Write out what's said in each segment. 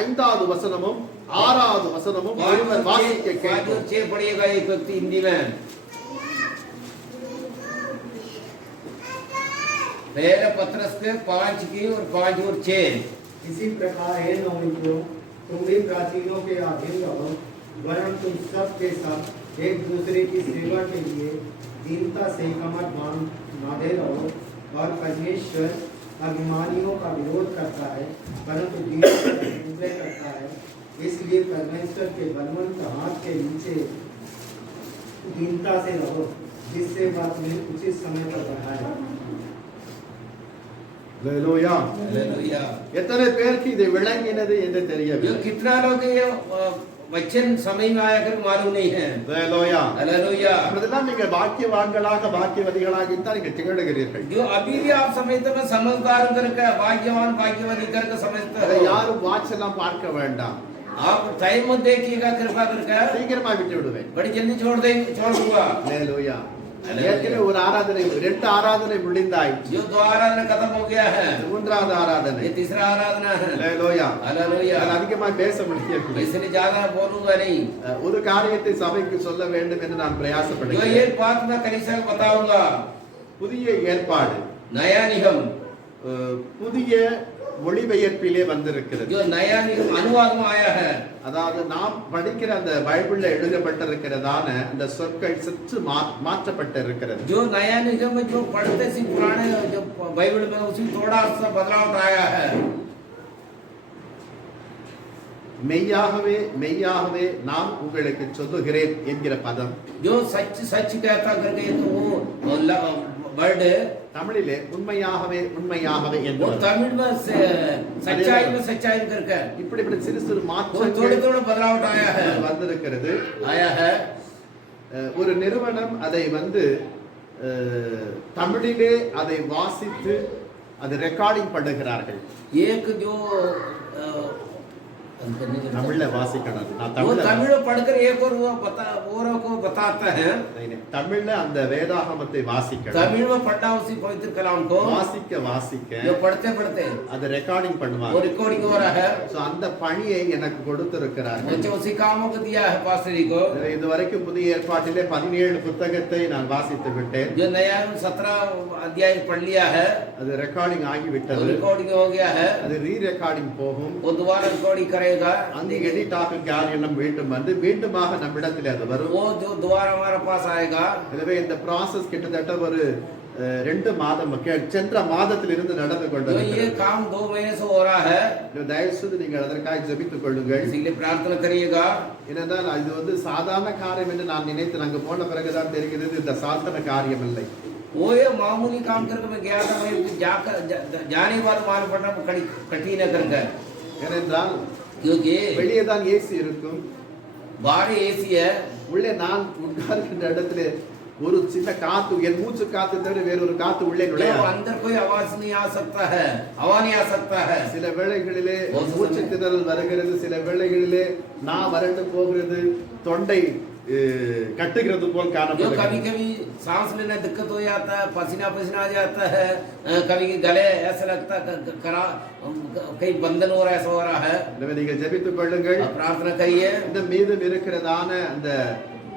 ஐந்தாவது வசனமும் ஆறாவது வசனமும் வாசிக்க கேட்போம். पढ़िएगा एक व्यक्ति हिंदी में पहले पत्रस के 5 की और 5 और 6 इसी प्रकार हे नौमित्रों तुम भी प्राचीनों के अधीन रहो वरन तुम सब के सब एक दूसरे की सेवा के लिए दीनता से कमर बांधे रहो और परमेश्वर अभिमानियों का विरोध करता है परंतु दीनों का अनुग्रह करता है। इसलिए परमेश्वर के बलवंत हाथ के नीचे दीनता से रहो जिससे बात में उचित समय पर बढ़ाए। Hallelujah hallelujah. எத்தனை பேருக்கு இது விளங்கினது என்று தெரியவில்லை. कितना लोग ये वचन समय में आया कर मालूम नहीं है। Hallelujah hallelujah. அதெல்லாம் நீங்க பாக்கியவான்களாக பாக்கியவதிகளாக இருந்தால் நீங்க திகழுகிறீர்கள். जो अभी भी आप समझते हैं समझदार करके भाग्यवान भाग्यवती करके समझते அதை हो। யாரும் வாட்ச் எல்லாம் பார்க்க வேண்டாம். आप टाइम मत देखिएगा कृपा करके சீக்கிரமா விட்டு விடுவேன். बड़ी जल्दी छोड़ दूंगा। हालेलुया। ஏற்கனவே ஒரு ஆராதனை 2 ஆராதனை முடிந்தாயிற்று. जो 2 आराधना खत्म हो गया है மூன்றாவது ஆராதனை ये तीसरा आराधना है। Hallelujah hallelujah. நான் அதிகமா பேச முடியவில்லை. इसलिए ज्यादा बोलूंगा नहीं। ஒரு காரியத்தை சபைக்கு சொல்ல வேண்டும் என்று நான் जो பிரயாசப்படுகிறேன். एक बात मैं कलीसिया को बताऊंगा புதிய ஏற்பாடு नया नियम புதிய மொழிபெயர்ப்பிலே வந்திருக்கிறது. जो नया निगम अनुवाद में आया है, அதாவது நாம் படிக்கிற அந்த பைபிள்ல எழுதப்பட்டிருக்கிறதான அந்த சொற்கள் சற்று மாற்றப்பட்டிருக்கிறது. जो नया निगम में जो पढ़ते सी पुराने जो बाइबल में उसमें थोड़ा सा बदलाव आया है. மெய்யாகவே மெய்யாகவே நான் உங்களுக்கு சொல்லுகிறேன் என்கிற பதம் जो सच सच कहता करके तो वो वर्ड தமிழிலே உண்மையாகவே உண்மையாகவே वो என்பது. तमिल में सच्चाई करके இப்படி சிறு சிறு थोड़े மாற்றங்கள் थोड़े बदलाव आया है, வந்திருக்கிறது. आया है. ஒரு நிறுவனம் அதை தமிழிலே அதை வாசித்து அது ரெக்கார்டிங் பண்ணுகிறார்கள். एक जो தமிழ்ல வாசிக்கணும். நான் वो தமிழ்ல तमिल पढ़कर एक और वो को बताता है, தமிழ்ல அந்த வேதாகமத்தை வாசிக்கணும். तमिल में पढ़ना उसी पवित्र कलाम को வாசிக்க जो पढ़ते पढ़ते அது ரெக்கார்டிங் वो பண்ணுவாங்க. रिकॉर्डिंग हो रहा है. சோ அந்த பணியை எனக்கு கொடுத்திருக்கிறார்கள். जो उसी कामों को दिया है पास्टरी को. இதுவரைக்கும் புதிய ஏற்பாட்டிலே 17 புத்தகத்தை நான் வாசித்து விட்டேன். जो नया 17 अध्याय पढ़ लिया है, அது ரெக்கார்டிங் ஆகி விட்டது. रिकॉर्डिंग हो गया है. அது ரீ ரெக்கார்டிங் போகும். वो दोबारा रिकॉर्डिंग करेगा. அந்த எடிட் ஆகும் காரியம் மீண்டுமாக நம்மிடத்தில் அது வரும். वो जो दोबारा हमारे पास आएगा. எனவே இந்த process கிட்டத்தட்ட ஒரு 2 மாதம் சென்ற மாதத்திலிருந்து நடந்து जो கொண்டிருக்கிறது. ये काम 2 महीने से हो रहा है, தயவு செய்து நீங்கள் அதற்காக ஜெபித்துக் கொள்ளுங்கள். इसलिए प्रार्थना करिएगा. ஏனென்றால் இது சாதாரண காரியம் என்று நான் நினைத்து அங்கு போன பிறகுதான் தெரிகிறது இந்த சாதாரண காரியம் இல்லை. वो ये मामूली काम करके मैं गया था, मैं जाकर जाने वाला मालूम पड़ना कठिन है करके. ஏனென்றால் क्योंकि வெளியே தான் ஏசி இருக்கும், बाहर एसी है, உள்ளே நான் உட்கார்கின்ற இடத்துல ஒரு சின்ன காத்து, என் மூச்சு காத்து தவிர வேற ஒரு காத்து உள்ளே तो நுழையாது. अंदर कोई आवाज नहीं आ सकता है, हवा नहीं आ सकता है. சில வேளைகளிலே மூச்சு திணறல் வருகிறது, சில வேளைகளிலே நான் வறண்டு போகிறது, தொண்டை कटुகிறது போல் जो காணப்படுகிறது. कभी कभी सांस लेने दिक्कत हो जाता है, पसीना पसीना आ जाता है, कभी गले ऐसा लगता है कहीं बंधन हो रहा है, ऐसा हो रहा है. எனவே நீங்கள் ஜெபித்துக் கொள்ளுங்கள். प्रार्थना करिए. இந்த மீதம் இருக்கிறதான அந்த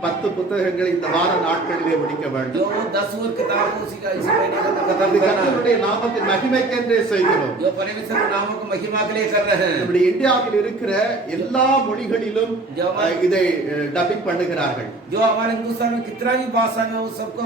10 புத்தகங்களை இந்த வார நாட்களிலே முடிக்க जो வேண்டும். 10 और किताबों इसी महीने का खत्म இது करना है. கர்த்தருடைய நாமத்தின் மகிமைக்கென்றே செய்கிறோம். जो परमेश्वर के नामों को महिमा के लिए कर रहे हैं. நம்முடைய இந்தியாவில் இருக்கிற எல்லா மொழிகளிலும் இதை டப்பிங் பண்ணுகிறார்கள். जो हमारे हिंदुस्तान में कितना भी भाषा में वो सबको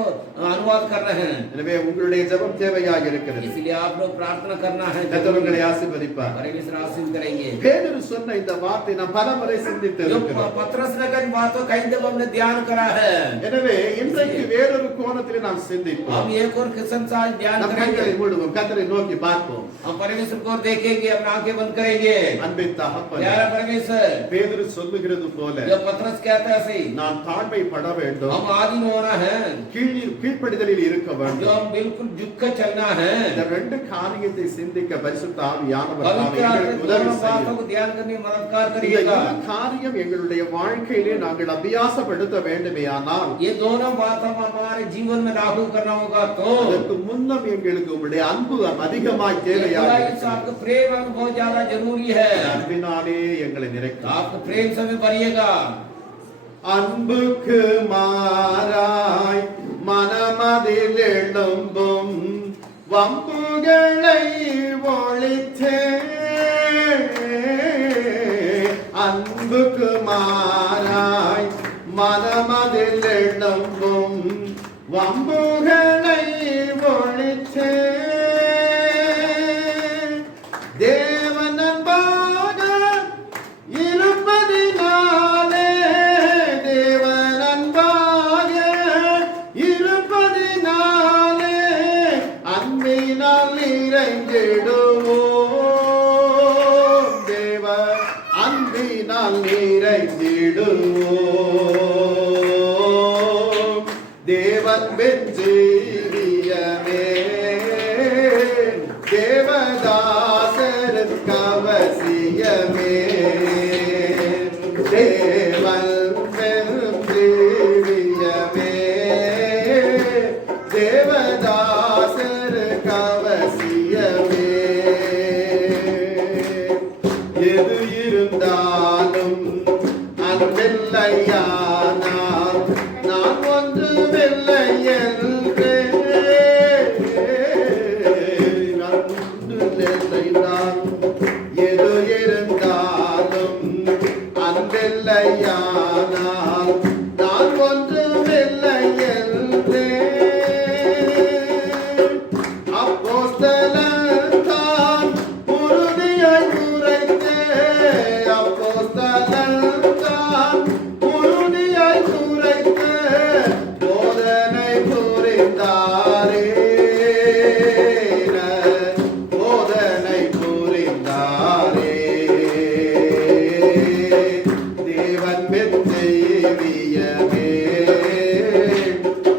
अनुवाद कर रहे हैं. எனவே உங்களுடைய ஜெபம் தேவையாக இருக்கிறது. इसलिए आप लोग प्रार्थना करना है. கர்த்தர் உங்களை ஆசீர்வதிப்பார். परमेश्वर आशीर्वाद करेंगे. பேதுரு சொன்ன இந்த வார்த்தை நாம் பலமுறை சிந்தித்து जो இருக்கிறோம். पत्रस ने कई बातों कई जब हमने ध्यान करा है. எனவே இன்றைக்கு வேறொரு கோணத்திலே நாம் சிந்திப்போம். हम एक और किस्म से आज ध्यान நம் करेंगे. கண்களை மூடுவோம், கர்த்தரை நோக்கி பார்ப்போம். हम परमेश्वर को देखेंगे, अपनी आंखें बंद करेंगे. அன்பின் தகப்பனே, प्यारा परमेश्वर, பேதுரு சொல்லுகிறது போல जो पत्रस कहता है ऐसे ही, நான் தாழ்மைப்பட வேண்டும், हम आदि में होना है, கீழ்ப்படிதலில் இருக்க जो வேண்டும். हम बिल्कुल झुक कर चलना है. இந்த ரெண்டு காரியத்தை சிந்திக்க பரிசுத்த ஆவியானவர் தாமே पवित्र आत्मा எங்களுக்கு உதவி दोनों बातों செய்யும். को ध्यान करने में मददगार இந்த करिएगा. காரியம் எங்களுடைய வாழ்க்கையிலே நாங்கள் அபியாசப்படுத்த வேண்டுமேயானால் ये दोनों बात हम हमारे जीवन में लागू करना होगा तो அதற்கு முன்னம் எங்களுக்கு உங்களுடைய அன்பு அதிகமாய் தேவையாக இருக்கிறது. आपका प्रेम हमें बहुत ज्यादा जरूरी है. அன்பினாலே எங்களை நிறைக்கும். आपका प्रेम से हमें भरिएगा. அன்புக்கு மாறாய் மனமதில் எழும்பும் வம்புகளை ஒழித்தே, அன்புக்கு மாறாய் மனமதில் எழும்பும் வம்புகளை ஒழித்தே, தேவன் அன்பாக இருப்பதினாலே, தேவன் அன்பாக இருப்பதினாலே அன்பினால் நிறைந்திடுவோம், தேவ அன்பினால் நிறைந்திடுவோம். தேவன் வெஞ்சீரியமே, தேவதாசருக்கு அவசியமே, தேவன் வெஞ்சீரியமே, தேவதாசருக்கு அவசியமே. எது இருந்தாலும் அன்பில்லையானால் நான் ஒன்றுமில்லை என்றே, அன்பில்லை நான் தெரிந்தாரே போதனை புரிந்தாரே தேவன் மெத்தேவியமே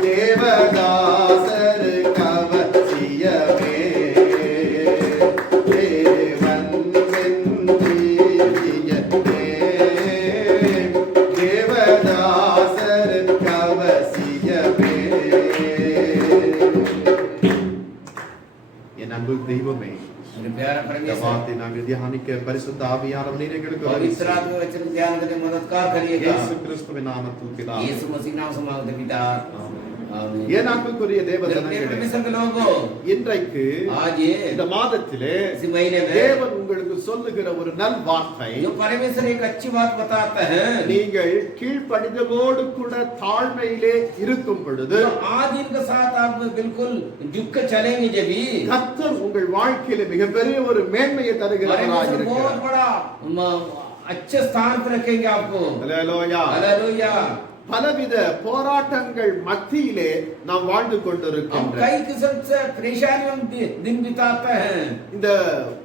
தேவதாசரு கவசியமே தேவன் மெத்தேவியமே தேவதாசரு கவசியமே. என் அன்பு தெய்வமே, मेरे प्यारा இந்த परमेश्वर வார்த்தை நாங்கள் தியானிக்க பரிசுத்த ஆவியானவர் நீர் எங்களுக்கு உதவி पवित्र आत्मा वचन ध्यान करने मददगार करिएगा இயேசு கிறிஸ்துவின் நாமத்தில் பிதாவே. यीशु मसीह नाम से मांगते पिता आमीन। என் அன்புக்குரிய தேவ मेरे ஜனங்களே, परमेश्वर के लोगों இன்றைக்கு आज ये இந்த மாதத்திலே इस महीने में தேவன் உங்களுக்கு சொல்லுகிற ஒரு நல் வார்த்தை, जो परमेश्वर एक अच्छी बात बताता है நீங்கள் கீழ்ப்படிதலோடு கூட தாழ்மையிலே இருக்கும் பொழுது तो आज इनके साथ आप बिल्कुल झुक कर चलेंगे जब भी கர்த்தர் உங்கள் வாழ்க்கையில மிகப்பெரிய ஒரு மேன்மையை தருகிறவராக परमेश्वर இருக்கிறார். बहुत बड़ा अच्छे स्थान पर रखेंगे आपको அல்லேலூயா. हालेलुया। பலவித போராட்டங்கள் மத்தியிலே நாம் வாழ்ந்து हम கொண்டிருக்கின்றோம். कई किस्म से परेशानियों में दिन बिताते हैं இந்த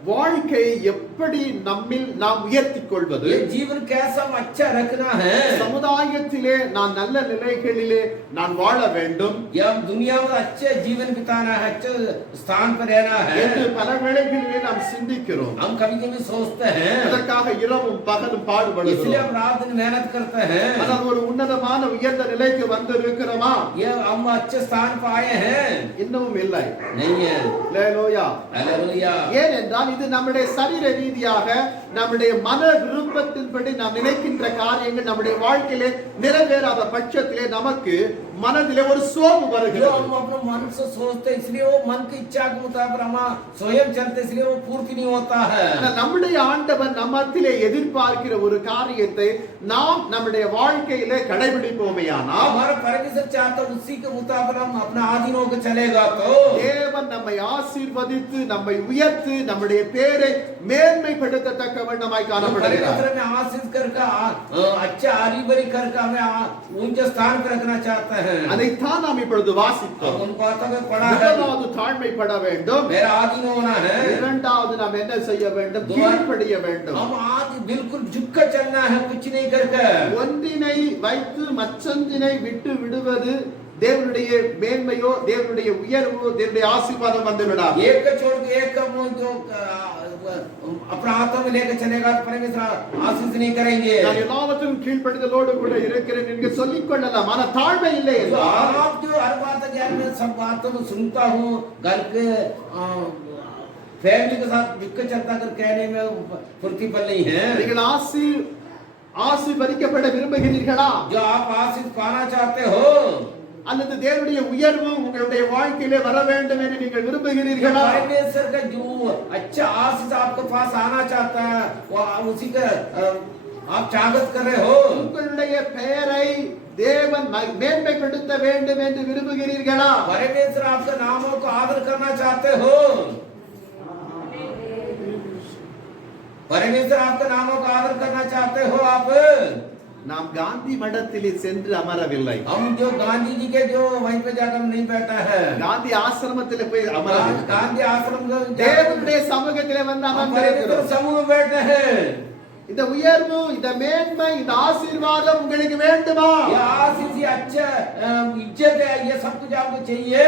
வாழ்க்கை எப்படி நம்மில் நாம் உயர்த்திக் கொள்வது, ये जीवन कैसा हम अच्छा रखना है சமுதாயத்திலே நான் நல்ல நிலைகளிலே நான் வாழ வேண்டும் या हम दुनिया में अच्छे जीवन बिताना है अच्छे स्थान पर रहना என்று है பல வேளைகளிலே நாம் சிந்திக்கிறோம். हम कभी कभी सोचते हैं அதற்காக இரவும் பகலும் इसलिए பாடுபடுகிறோம். हम रात दिन मेहनत करते हैं ஆனால் ஒரு உன்னதமான உயர்ந்த நிலைக்கு வந்திருக்கிறோமா? ये हम अच्छे स्थान पर आए हैं இன்னமும் இல்லை. नहीं है அல்லேலூயா. हालेलुया। ஏனென்றால் இது நம்முடைய சரீர ரீதியாக நம்முடைய மன விருப்பத்தின்படி நாம் நினைக்கின்ற காரியங்கள் நம்முடைய வாழ்க்கையிலே நிறைவேறாத பட்சத்திலே நமக்கு மனதிலே ஒரு சோர்வு जो வருகிறது. हम अपने मन से सोचते हैं, इसलिए वो मन की इच्छा के मुताबिक हम स्वयं चलते इसलिए वो पूर्ति नहीं होता है ஆனால் நம்முடைய ஆண்டவர் நம்மத்திலே எதிர்பார்க்கிற ஒரு காரியத்தை நாம் நம்முடைய வாழ்க்கையிலே கடைபிடிப்போமேயானால் हमारा परमेश्वर चाहता है उसी के मुताबिक हम अपना आधीन होकर चलेगा तो தேவன் நம்மை ஆசீர்வதித்து நம்மை உயர்த்து நம்முடைய பேரை மேன்மைப்படுத்தத்தக்க வண்ணமாய் காணப்படுகிறார். परमेश्वर में आशीष करके अच्छा आरी बरी करके हमें ऊंचे स्थान पर रखना चाहता है அதைத்தான் நாம் இப்பொழுது अब வாசித்தோம். उनको आता है पढ़ा है முதலாவது தாழ்மைப்பட வேண்டும், मेरा आधीन होना है இரண்டாவது நாம் என்ன செய்ய வேண்டும்? துவா- கீழ்ப்படிய வேண்டும். हम आज बिल्कुल झुक कर चलना है कुछ नहीं करके ஒன்றினை வைத்து மற்றொன்றினை விட்டு விடுவது தேவனுடைய மேன்மையோ தேவனுடைய உயர்வோ தேவனுடைய ஆசீர்வாதம் வந்து விடாது. एक को छोड़ के एक का मुंह जो अपना हाथों में लेकर चलेगा तो परमेश्वर आशीष नहीं करेंगे நான் எல்லாவற்றிலும் கீழ்ப்படிதலோடு கூட இருக்கிறேன் என்று சொல்லிக் கொள்ளலாம், ஆனால் தாழ்மை இல்லை जो என்றால் आप जो हर बात ज्ञान में सब बातों को सुनता हूँ घर के फैमिली के साथ झुक कर चलता कर कहने में फुर्ती पल नहीं है நீங்கள் ஆசீர்வதிக்கப்பட விரும்புகிறீர்களா? जो आप आशीष पाना चाहते हो அல்லது தேவனுடைய உயர்வு உங்களுடைய வாழ்க்கையிலே வர வேண்டும் என்று நீங்கள் जो விரும்புகிறீர்களா? परमेश्वर का जो अच्छा आशीष आपके पास आना चाहता है वो उसी का आप स्वागत कर रहे हो உங்களுடைய பெயரை தேவன் மேன்மைப்படுத்த வேண்டும் என்று விரும்புகிறீர்களா? परमेश्वर आपके नामों को आदर करना चाहते हो परमेश्वर आपके नामों का आदर करना चाहते हो आप நாம் காந்தி மடத்திலே சென்று அமரவில்லை, हम जो गांधी जी के जो वहीं पे जाकर नहीं बैठा है காந்தி ஆசிரமத்திலே போய் அமரவில்லை, गांधी आश्रम में தேவனுடைய சமூகத்திலே வந்து हम परमेश्वर அமர்ந்திருக்கிறோம். समूह में बैठे हैं இந்த உயர்வு, இந்த மேன்மை, இந்த ஆசீர்வாதம் உங்களுக்கு வேண்டுமா? ये आशीष ये अच्छा इज्जत है ये सब कुछ आपको चाहिए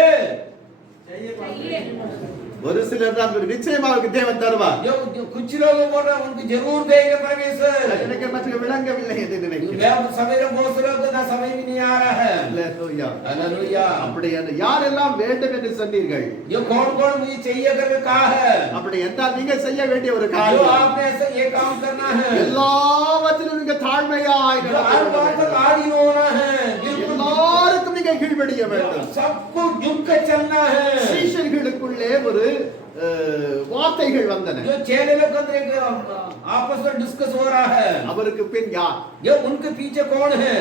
ஒரு சிலர் தான் நிச்சயமாக தேவன் தருவார். जो कुछ लोग बोल रहे हैं उनको जरूर देंगे परमेश्वर எனக்கு மற்ற விளங்கவில்லை என்று நினைக்கிறேன். मैं सवेरे बहुत से लोग ना समझ भी नहीं आ रहा है அல்லேலூயா. हालेलुया அப்படி யாரெல்லாம் வேண்டும் என்று சொன்னீர்கள்? जो कौन कौन मुझे चाहिए करके कहा है அப்படி என்றால் நீங்க செய்ய வேண்டிய ஒரு जो காரியம், आपने ऐसे ये काम करना है எல்லாவற்றிலும் நீங்க தாழ்மையாய் जो हर நடக்க बात पर வேண்டும். आदि होना है बिल्कुल எல்லாருக்கும் நீங்க கீழ்ப்படிய வேண்டும். सबको झुक कर चलना है சீஷர்களுக்குள்ளே ஒரு வார்த்தைகள் வந்தன. जो चेले लोग के अंदर एक आपस में डिस्कस हो रहा है அவருக்கு பின் யார்? ये उनके पीछे कौन है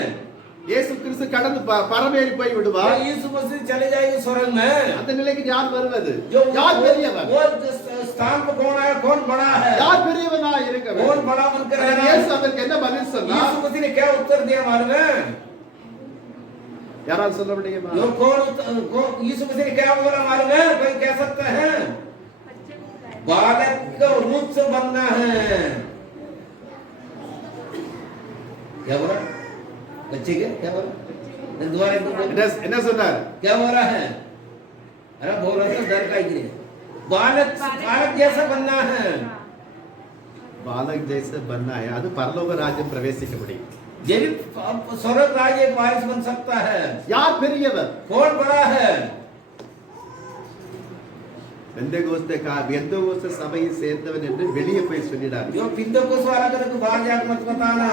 இயேசு கிறிஸ்து கடந்து பரமேறி போய் விடுவார். यीशु मसीह चले जाएंगे स्वर्ग में அந்த நிலைக்கு யார் வருவது? जो யார் பெரியவன்? वो स्थान पर कौन है कौन बड़ा है யார் பெரியவனா இருக்க कौन வேண்டும்? बड़ा बनकर रह रहा இயேசு है அதற்கு என்ன பதில் சொன்னார்? यीशु मसीह ने क्या उत्तर दिया मालूम है யாராவது சொல்ல முடியுமா? जो यीशु मसीह ने क्या बोला मालूम है? कोई कह सकता है? बालक को रूप से बनना है। क्या बोला? बच्चे के क्या बोला? दोबारा एक बार என்ன சொன்னார்? क्या बोल रहा है? अरे बोल रहा है डर का ही बालक जैसा बनना है। बालक जैसे बनना है, அது பரலோக ராஜ்யம் பிரவேசிக்க முடியும். यदि स्वर्ग राज्य एक वारिस बन सकता है। யார் பெரியவர்? कौन बड़ा है? பெந்தெகோஸ்தே சபையை சேர்ந்தவன் என்று வெளியே போய் சொல்லிடாரு. जो पिंतकोस वाला को बाहर जाकर मत बताना।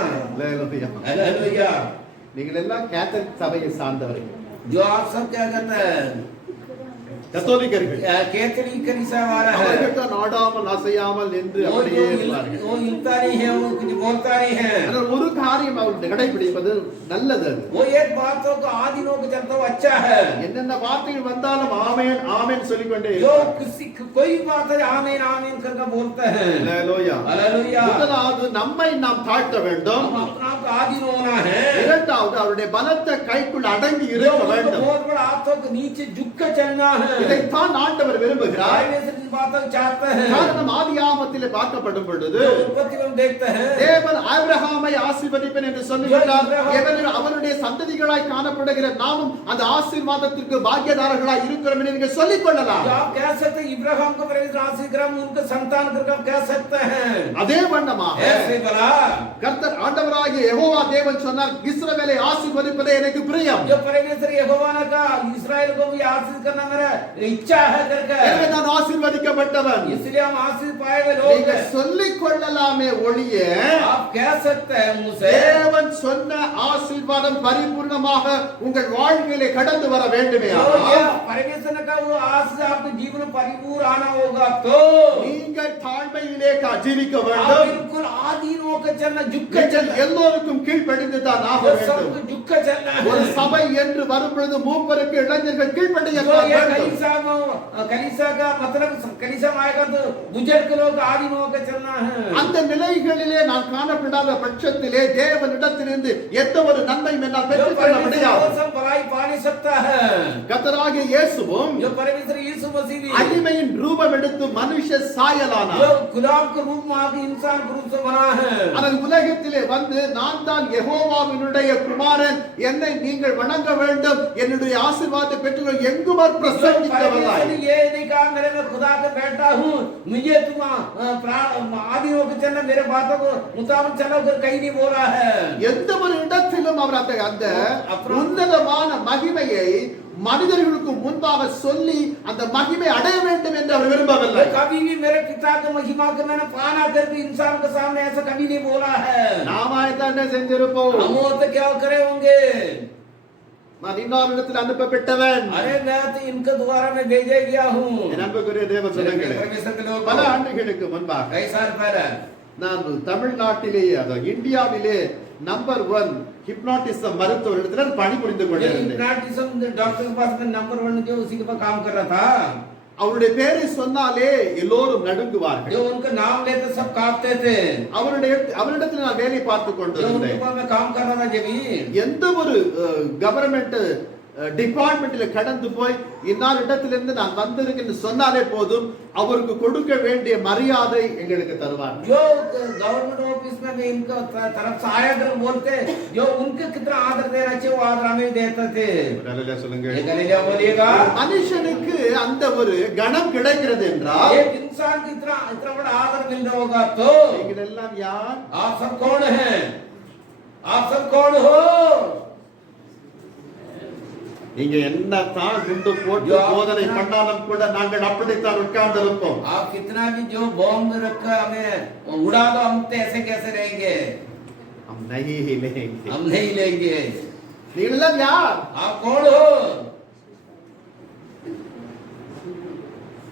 हालेलुया। நீங்கள் எல்லாம் கேத்தலிக் சபையை சார்ந்தவர்கள். जो आप सब क्या कहते हैं? கத்தோலிக்கர்கள். कैथोलिक कलीसिया वाला है। அவர்கள் தான் ஆடாமல் அசையாமல் என்று அப்படியே இருப்பார்கள். वो हिलता नहीं है, वो कुछ बोलता नहीं है। ஆனால் ஒரு காரியம் அவர்கள் கடைபிடிப்பது நல்லது. वो एक बातों को आदिनों को चलता वो अच्छा है। என்னென்ன வார்த்தைகள் வந்தாலும் ஆமென் ஆமென் சொல்லிக்கொண்டே जो किसी कोई बात है आमीन आमीन करके बोलते हैं। Hallelujah hallelujah. முதலாவது நம்மை நாம் தாழ்த்த வேண்டும். हम अपना आप का आदीन होना है। இரண்டாவது அவருடைய பலத்த கைக்குள் அடங்கி இருக்க வேண்டும். बहुत बड़ा हाथों के नीचे झुक कर चलना है। இதைத்தான் ஆண்டவர் விரும்புகிறார். காரணம் ஆதியாகமத்திலே பார்க்கப்படும் பொழுது தேவன் ஆபிரகாமை ஆசீர்வதிப்பேன் என்று சொல்லிவிட்டார். அவருடைய சந்ததிகளாய் காணப்படுகிற நாமும் அந்த ஆசீர்வாதத்திற்கு பாக்கியதாரர்களாய் இருக்கிறோம் என்று நீங்கள் சொல்லிக் கொள்ளலாம். இப்ராஹிம் को परमेश्वर आशीर्वाद उनके संतान करके कह सकते हैं। அதே வண்ணமாக ऐसे भला கர்த்தர் ஆண்டவராகிய யெகோவா தேவன் சொன்னார், இஸ்ரவேலை ஆசீர்வதிப்பதே எனக்கு பிரியம். जो परमेश्वर यहोवा ने कहा इस्राएल को भी आशीर्वाद करना मेरा इच्छा है करके எனவே நான் ஆசீர்வதிக்கப்பட்டவன். इसलिए हम आशीष पाए हुए लोग நீங்க சொல்லிக் கொள்ளலாமே ஒழிய आप कह सकते हैं मुझसे தேவன் சொன்ன ஆசீர்வாதம் பரிபூர்ணமாக உங்கள் வாழ்க்கையிலே கடந்து வர வேண்டுமே. परमेश्वर ने कहा वो आशीष आपके जीवन में परिपूर्ण आना होगा तो நீங்கள் தாழ்மையிலே ஜீவிக்க வேண்டும். बिल्कुल आधीन होकर चलना, झुक कर நீங்கள் चलना, எல்லோருக்கும் கீழ்ப்படிந்து தான் ஆக வேண்டும். सबको झुक कर चलना है। ஒரு சபை என்று வரும்பொழுது மூப்பருக்கு இளைஞர்கள் கீழ்ப்படிய तो ये வேண்டும். कलीसिया का मतलब कलीसिया में आएगा तो बुजुर्ग लोग आधीन होकर चलना है। அந்த நிலைகளிலே நான் காணப்படாத பட்சத்திலே தேவனிடத்திலிருந்து எந்த ஒரு நன்மையும் என்னால் பெற்றுக்கொள்ள முடியாது. भलाई पा नहीं सकता है। கர்த்தராகிய இயேசுவும் जो परमेश्वर यीशु मसीह भी அடிமையின் ரூபம் எடுத்து மனுஷ சாயலானார். जो गुलाम के रूप में आके इंसान के रूप से बना है। ஆனால் உலகத்திலே வந்து நான் தான் யெகோவாவினுடைய குமாரன், என்னை நீங்கள் வணங்க வேண்டும், என்னுடைய ஆசீர்வாதத்தை பெற்றுக்கொள்ள எங்குமர் பிரசங்கித்தவராய். ये नहीं कहा मेरे में खुदा के बैठा हूँ, मुझे तुम आदि होकर चलना, मेरे बातों को मुताबिक चलो कर कहीं नहीं बोला है। எந்த ஒரு இடத்திலும் அவர் அந்த உன்னதமான மகிமையை மனிதர்களுக்கு முன்பாக சொல்லி அந்த மகிமை அடைய வேண்டும் என்று அவர் விரும்பவில்லை. कभी भी मेरे पिता की महिमा को मैंने पाना करके इंसान के सामने ऐसा कभी नहीं बोला है। நாம என்ன செஞ்சிருப்போம்? हम तो क्या करे होंगे? நான் இன்னொரு இடத்தில் அனுப்பப்பட்டவன். अरे मैं तो इनके द्वारा मैं भेजा गया हूँ। என் அன்புக்குரிய தேவ ஜனங்களே, பல ஆண்டுகளுக்கு முன்பாக कई साल पहले நான் தமிழ்நாட்டிலேயே அதாவது இந்தியாவிலே நம்பர் 1 ஹிப்னாட்டிசம் மருத்துவர் இடத்துல பணிபுரிந்து கொண்டிருந்தேன். हिप्नोटिज्म डॉक्टर के पास में नंबर 1 जो उसी के पास काम कर रहा था। அவருடைய பேரை சொன்னாலே எல்லோரும் நடுங்குவார்கள். जो उनका नाम लेते सब कांपते थे। அவரிடத்தில் நான் வேலை பார்த்து கொண்டிருந்தேன். मैं काम कर रहा था जब எந்த ஒரு கவர்மெண்ட் டிபார்ட்மெண்ட்ல கடந்து போய் இன்னார் இடத்திலிருந்து நான் வந்திருக்கேன்னு சொன்னாலே போதும், அவருக்கு கொடுக்க வேண்டிய மரியாதை எங்களுக்கு தருவார். जो गवर्नमेंट ऑफिस में भी इनका तरफ से आया कर बोलते, जो उनके कितना आदर देना चाहिए वो आदर हमें देते थे। ஹalleluya சொல்லுங்க. हालेलुया बोलिएगा। மனுஷனுக்கு அந்த ஒரு கணம் கிடைக்கிறது என்றால் एक इंसान को इतना इतना बड़ा आदर मिल रहा होगा तो நீங்கள் எல்லாம் யார்? आप सब कौन हैं? आप सब कौन हो? நீங்க என்ன தான் குண்டு போட்டு போதனை பண்ணாலும் கூட நாங்கள் அப்படித்தான் உட்கார்ந்து இருப்போம். आप कितना भी जो बॉम्ब रखा हमें उड़ा दो, हम तो ऐसे कैसे रहेंगे? हम नहीं लेंगे. हम नहीं लेंगे। நீங்கள் எல்லாம் யார்? आप कौन हो?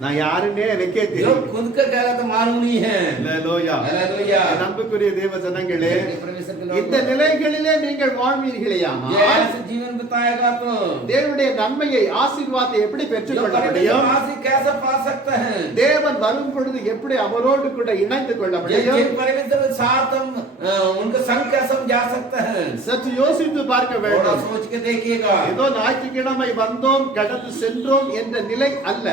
நான் யாருன்னே எனக்கே जो தெரியும். खुद का क्या तो मालूम नहीं है। ஹalleluya. हालेलुया। அன்புக்குரிய தேவ ஜனங்களே, परमेश्वर के இந்த நிலைகளிலே நீங்கள் வாழ்வீர்களேயானால் ये ऐसे जीवन बिताएगा तो தேவனுடைய நன்மையை ஆசீர்வாதத்தை எப்படி जो பெற்றுக்கொள்ள परमेश्वर முடியும்? आशीष कैसे पा सकते हैं? தேவன் வரும் பொழுது எப்படி அவரோடு கூட இணைந்து கொள்ள முடியும்? जिन परमेश्वर के साथ हम उनके संग कैसे हम जा सकते हैं? சற்று யோசித்து பார்க்க थोड़ा வேண்டும். सोच के देखिएगा. ஏதோ ஞாயிற்றுக்கிழமை வந்தோம் கடந்து சென்றோம் என்ற நிலை அல்ல.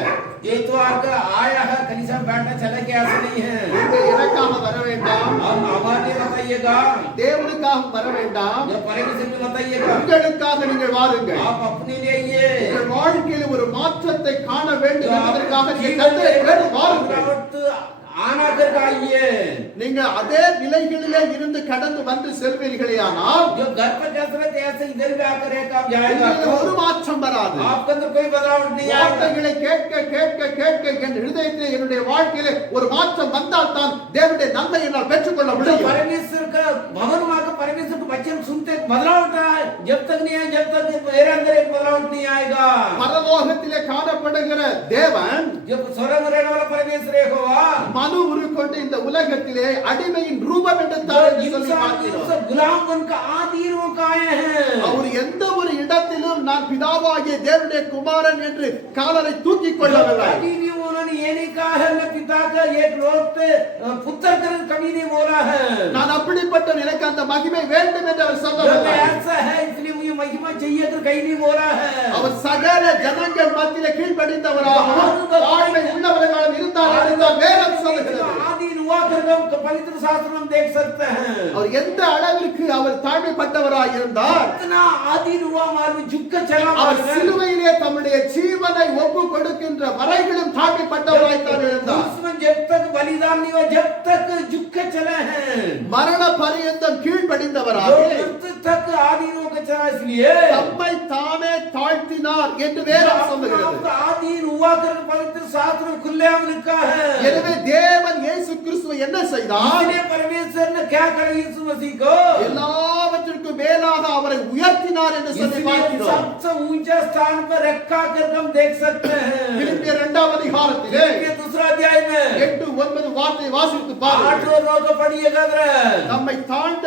ये तो आकर आया है कलीसिया में बैठने चले गए ऐसे नहीं है. நீங்க எனக்காக வர வேண்டாம், हम हमारे लिए बताइएगा, தேவனுக்காக வர வேண்டாம், या परमेश्वर में बताइएगा. உங்களுக்காக நீங்கள் வாருங்கள். आप अपने लिए आइए. உங்கள் வாழ்க்கையில் ஒரு மாற்றத்தை காண வேண்டும் जो என்பதற்காக आप நீங்கள் जीवन கர்த்தரை में தேடி வாருங்கள். बदलाव आना करके आइए. நீங்க அதே நிலைகளிலே இருந்து கடந்து வந்து செல்வீர்களேயானால் जो घर पे कैसे रहते हैं, ऐसे इधर भी आकर एक काम जाएगा உங்களில் ஒரு மாற்றம் வராது. आपके अंदर कोई बदलाव नहीं आएगा. வார்த்தைகளை கேட்க கேட்க கேட்க என் இதயத்திலே என்னுடைய வாழ்க்கையிலே ஒரு மாற்றம் வந்தால் தான் தேவனுடைய நன்மையை நான் பெற்றுக்கொள்ள जो முடியும். परमेश्वर का भवन वहां का परमेश्वर का वचन सुनते बदलाव होता है. जब तक नहीं आए, जब तक मेरे अंदर एक बदलाव नहीं आएगा. பரலோகத்திலே காணப்படுகிற தேவன் जब स्वर्ग में रहने वाला परमेश्वर एक होगा, மனு உருக்கொண்டு இந்த உலகத்திலே அடிமையின் ரூபம் எடுத்தார் என்று சொல்லி பார்க்கிறோம். गुलाम बनकर आदीनों का आए हैं. அவர் எந்த ஒரு இடத்திலும் நான் பிதாவாகிய தேவனுடைய குமாரன் என்று காலரை தூக்கிக் கொள்ளவில்லை. कभी भी उन्होंने ये नहीं कहा है मैं पिता का एक लोग पुत्र कर कभी नहीं बोला है. நான் அப்படிப்பட்ட எனக்கு அந்த மகிமை வேண்டும் என்று அவர் जब சொல்லவில்லை. ऐसा है इसलिए मुझे महिमा चाहिए तो कहीं नहीं बोला है. அவர் சகல ஜனங்கள் மத்தியிலே கீழ்ப்படிந்தவராகவும் தாழ்மை உள்ளவர்களாகவும் இருந்தார் என்று தான் வேதம் சொல்கிறது. आदि हुआ करके हम पवित्र शास्त्र में देख सकते हैं. அவர் எந்த அளவிற்கு அவர் தாழ்மைப்பட்டவராய் இருந்தார்? इतना आदि हुआ मार्ग झुक कर चला. அவர் சிலுவையிலே தம்முடைய ஜீவனை ஒப்பு கொடுக்கின்ற வரையிலும் தாழ்மைப்பட்டவராய் தான் இருந்தார். उसमें जब तक बलिदान नहीं हुआ, जब तक झुक कर चले हैं, மரண பரியந்தம் जो கீழ்ப்படிந்தவராக मृत्यु तक आदि होकर चला. इसलिए தம்மை தாமே தாழ்த்தினார் என்று வேதம் சொல்லுகிறது. आदि हुआ कर पवित्र शास्त्र में खुलेआम लिखा है. எனவே தேவன் இயேசு கிறிஸ்துவை என்ன செய்தார்? इसलिए परमेश्वर ने क्या करा यीशु मसीह को? எல்லாவற்றிற்கும் மேலாக அவரை உயர்த்தினார் என்று சொல்லி इसलिए பார்க்கிறோம். सबसे ऊंचे स्थान पर रखा कर हम देख सकते हैं. பிலிப்பியர் 2ஆம் அதிகாரத்திலே ये दूसरा अध्याय में 8-9 வார்த்தை வாசித்து பாருங்கள். 8 और 9 को पढ़िएगा जरा. நம்மை தாழ்த்த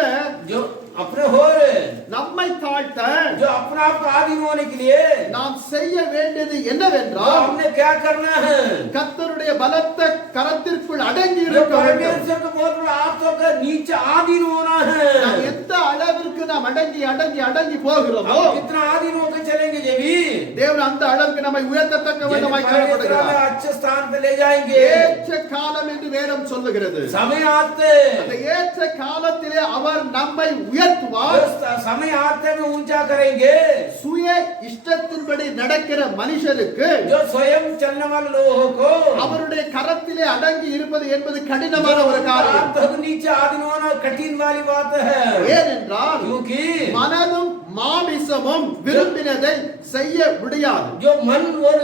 जो अपने हो रहे, நம்மை தாழ்த்த जो अपने आप को आदि होने के लिए நாம் செய்ய வேண்டியது तो என்னவென்றால் हमने क्या करना है? கர்த்தருடைய பலத்த கரத்திற்குள் அடங்கி जो இருக்க வேண்டும். परमेश्वर को बहुत बड़ा हाथों का नीचे आधीन होना है. நாம் எந்த அளவிற்கு நாம் அடங்கி அடங்கி அடங்கி போகிறோமோ हम कितना आधीन होकर चलेंगे जब भी தேவன் அந்த அளவுக்கு நம்மை உயர்த்தத்தக்க வேண்டுமாய் காணப்படுகிறார். अच्छे स्थान पे ले जाएंगे. ஏற்ற காலம் என்று வேதம் சொல்லுகிறது. समय आते அந்த ஏற்ற காலத்திலே அவர் நம்மை உயர்த்துவார். समय आते में ऊंचा करेंगे. சுய இஷ்டத்தின்படி நடக்கிற மனுஷருக்கு जो स्वयं चलने वाले लोगों को அவருடைய கரத்திலே அடங்கி இருப்பது என்பது கடினமான ஒரு காரியம். तब नीचे आधीन होना कठिन वाली बात है. ஏனென்றால் क्योंकि மனதும் மாமிசமும் விரும்பினதை செய்ய முடியாது. जो मन और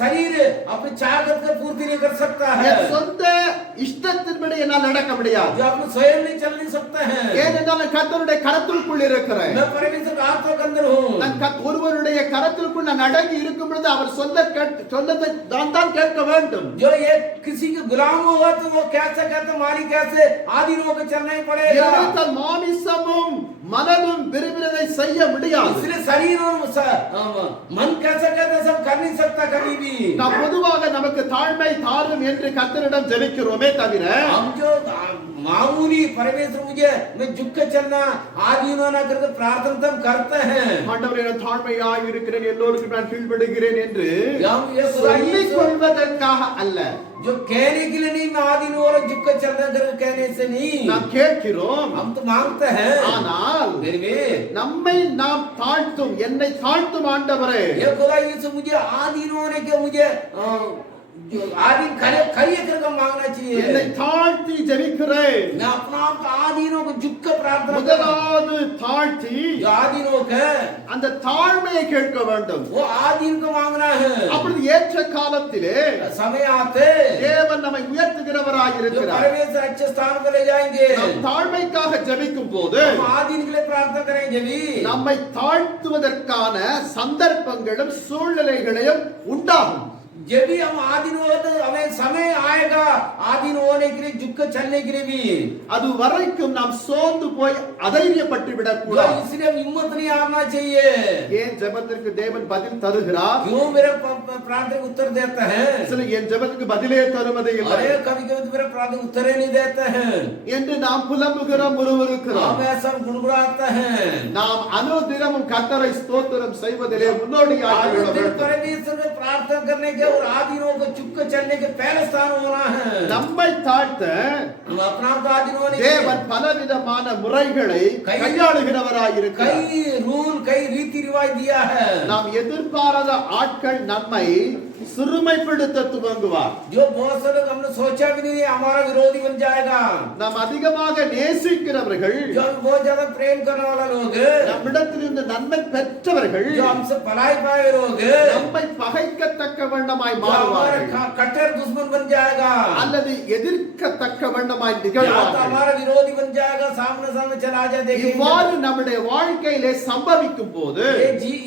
शरीर अपनी चाहत का पूर्ति नहीं कर सकता है. என் சொந்த இஷ்டத்தின்படி என்னால் நடக்க முடியாது. जो अपने स्वयं नहीं चल नहीं सकता है. ஏனென்றால் நான் கர்த்தருடைய கரத்திற்குள் இருக்கிறேன். मैं परमेश्वर के हाथों के अंदर हूँ. நான் ஒருவருடைய கரத்திற்குள் நான் அடங்கி இருக்கும் பொழுது அவர் சொன்னதை நான் தான் கேட்க வேண்டும். जो ये किसी के गुलाम होगा तो वो कैसे कहते मारी कैसे आधीन होकर चलना ही पड़ेगा. எனவே தன் மாமிசமும் மனதும் விரும்பினதை செய்ய முடியாது. इसलिए शरीर और मन कैसे कहते सब कर नहीं सकता कभी भी. நாம் பொதுவாக நமக்கு தாழ்மை தாரும் என்று கர்த்தரிடம் ஜெபிக்கிறோமே தவிர हम जो मामूली परमेश्वर मुझे मैं झुक कर चलना आधीन होना करके प्रार्थना तब करते हैं. ஆண்டவரே நான் தாழ்மையாய் இருக்கிறேன் எல்லோருக்கும் நான் கீழ்ப்படுகிறேன் என்று हम ये சொல்லிக் கொள்வதற்காக அல்ல. जो कहने के लिए नहीं मैं आधीन हो रहा झुक कर चलना करके कहने से नहीं. நாம் கேட்கிறோம். हम तो मांगते हैं. ஆனால் फिर भी நம்மை நாம் தாழ்த்தும் என்னை தாழ்த்தும் ஆண்டவரே ये खुदा यीशु मुझे आधीन होने के मुझे जो आधीन खड़े करके मांगना என்னை चाहिए. தாழ்த்தி ஜெபிக்கிறேன். मैं अपना आप को आधीन होकर झुक कर प्रार्थना करता முதலாவது தாழ்த்தி जो आधीन होकर அந்த தாழ்மையை கேட்க வேண்டும். वो आधीन को मांगना है. அப்பொழுது ஏற்ற காலத்திலே समय आते தேவன் நம்மை உயர்த்துகிறவராய் जो இருக்கிறார். परमेश्वर अच्छे स्थान पर ले जाएंगे. நாம் தாழ்மைக்காக ஜெபிக்கும் போது हम आधीन के लिए प्रार्थना करेंगे भी. நம்மை தாழ்த்துவதற்கான சந்தர்ப்பங்களும் சூழ்நிலைகளையும் உண்டாகும். जब भी हम आधीन हो तो हमें समय आएगा आधीन होने के लिए झुक कर चलने के लिए भी அது வரைக்கும் நாம் சோர்ந்து போய் அதைரியப்பட்டு जो விடக்கூடாது. इसलिए हम हिम्मत नहीं आना चाहिए ஏன் ஜெபத்திற்கு தேவன் பதில் தருகிறார்? क्यों मेरे प्रार्थना को उत्तर देता है சில என் ஜெபத்துக்கு பதிலே தருவதே இல்லை अरे कभी कभी तो मेरे प्रार्थना को उत्तर ही नहीं देता है என்று நாம் புலம்புகிறோம், முறுமுறுக்கிறோம். हम ऐसा गुड़गुड़ाता है நாம் அனுதினமும் கர்த்தரை ஸ்தோத்திரம் செய்வதிலே முன்னோடியாக आधीन விட दिन வேண்டும். परमेश्वर में प्रार्थना करने के और आधीनों को चुप कर चलने के पहले स्थान होना है நம்மை தாழ்த்த हम अपना आप को आधीन होने के தேவன் பலவிதமான முறைகளை கையாளுகிறவராய் இருக்கிறார். कई रूल कई रीति रिवाज दिया है நாம் எதிர்பாராத ஆட்கள் நம்மை சிறுமைப்படுத்த துவங்குவார். जो बहुत से लोग हमने सोचा भी नहीं हमारा विरोधी बन जाएगा நாம் அதிகமாக நேசிக்கிறவர்கள், जो हम बहुत ज्यादा प्रेम करने वाला लोग நம்மிடத்திலிருந்து நன்மை பெற்றவர்கள் जो हमसे भलाई पाए लोग நம்மை பகைக்கத்தக்க வண்ணமாய் जो हमारे மாறுவார்கள் कट्टर दुश्मन बन जाएगा அல்லது எதிர்க்கத்தக்க வண்ணமாய் या तो நிகழ்வார்கள். हमारा विरोधी बन जाएगा सामने सामने चला जाए देखेंगे இவ்வாறு நம்முடைய வாழ்க்கையிலே சம்பவிக்கும் போது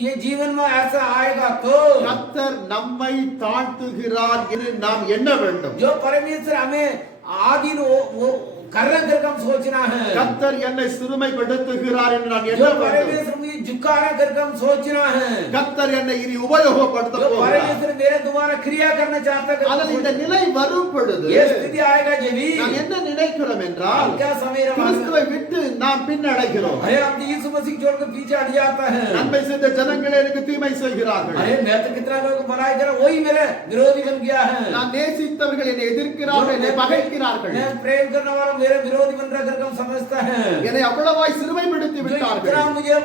ये जीवन में ऐसा आएगा तो கர்த்தர் நம்மை தாழ்த்துகிறார் என்று நாம் எண்ண வேண்டும். जो परमेश्वर हमें आधीन वो करने करके हम सोचना है கர்த்தர் என்னை சிறுமைப்படுத்துகிறார் என்று நான் जो எண்ண வேண்டும். परमेश्वर मुझे झुकाने करके हम सोचना है கர்த்தர் என்னை இனி உபயோகப்படுத்த जो போகிறார். परमेश्वर मेरे द्वारा क्रिया करना चाहता है ஆனால் இந்த நிலை வரும் பொழுது ये स्थिति आएगा जब भी நாம் என்ன நினைக்கிறோம் என்றால் हम क्या समय கிறிஸ்துவை விட்டு நாம் பின்னடைகிறோம். अरे हम तो यीशु मसीह छोड़ के पीछे हट जाता है நன்மை செய்த ஜனங்களே எனக்கு தீமை செய்கிறார்கள். अरे मैं तो कितना लोग भलाई कर वही मेरे विरोधी बन गया है நான் நேசித்தவர்கள் என்னை எதிர்க்கிறார்கள், என்னை பகைக்கிறார்கள். मैं प्रेम करने वाला मेरे विरोधी बन रहा करके हम समझता है என்னை அவ்வளவாய் சிறுமைப்படுத்தி जो விட்டார்கள் इतना मुझे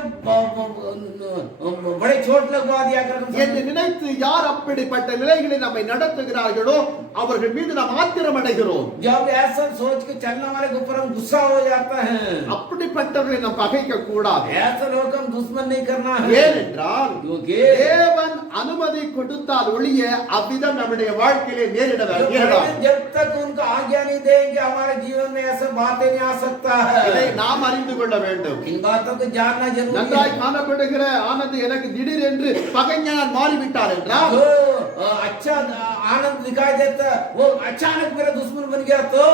बड़े चोट लगवा दिया करके हम என்று நினைத்து யார் அப்படிப்பட்ட நிலைகளில் நம்மை நடத்துகிறார்களோ அவர்கள் மீது நாம் ஆத்திரம் அடைகிறோம். जब ऐसा सोच के चलने वाले के ऊपर हम गुस्सा हो जाता है அப்படிப்பட்டவர்களை நாம் பகைக்க கூடாது. ऐसा लोग हम दुश्मन नहीं करना है ஏனென்றால் क्योंकि தேவன் அனுமதி கொடுத்தால் ஒழிய அவ்விதம் நம்முடைய வாழ்க்கையிலே நேரிட வேண்டாம். जब तक उनको आज्ञा नहीं देंगे हमारे जीवन में ऐसा बातें नहीं आ सकता இதை है நாம் அறிந்து கொள்ள வேண்டும். इन बातों को जानना जरूरी நன்றாய் है காணப்படுகிற ஆனந்த் எனக்கு திடீர் என்று பகைஞனான் மாறிவிட்டார் என்றால் जो अच्छा आनंद दिखाई देता वो अचानक मेरा दुश्मन बन गया तो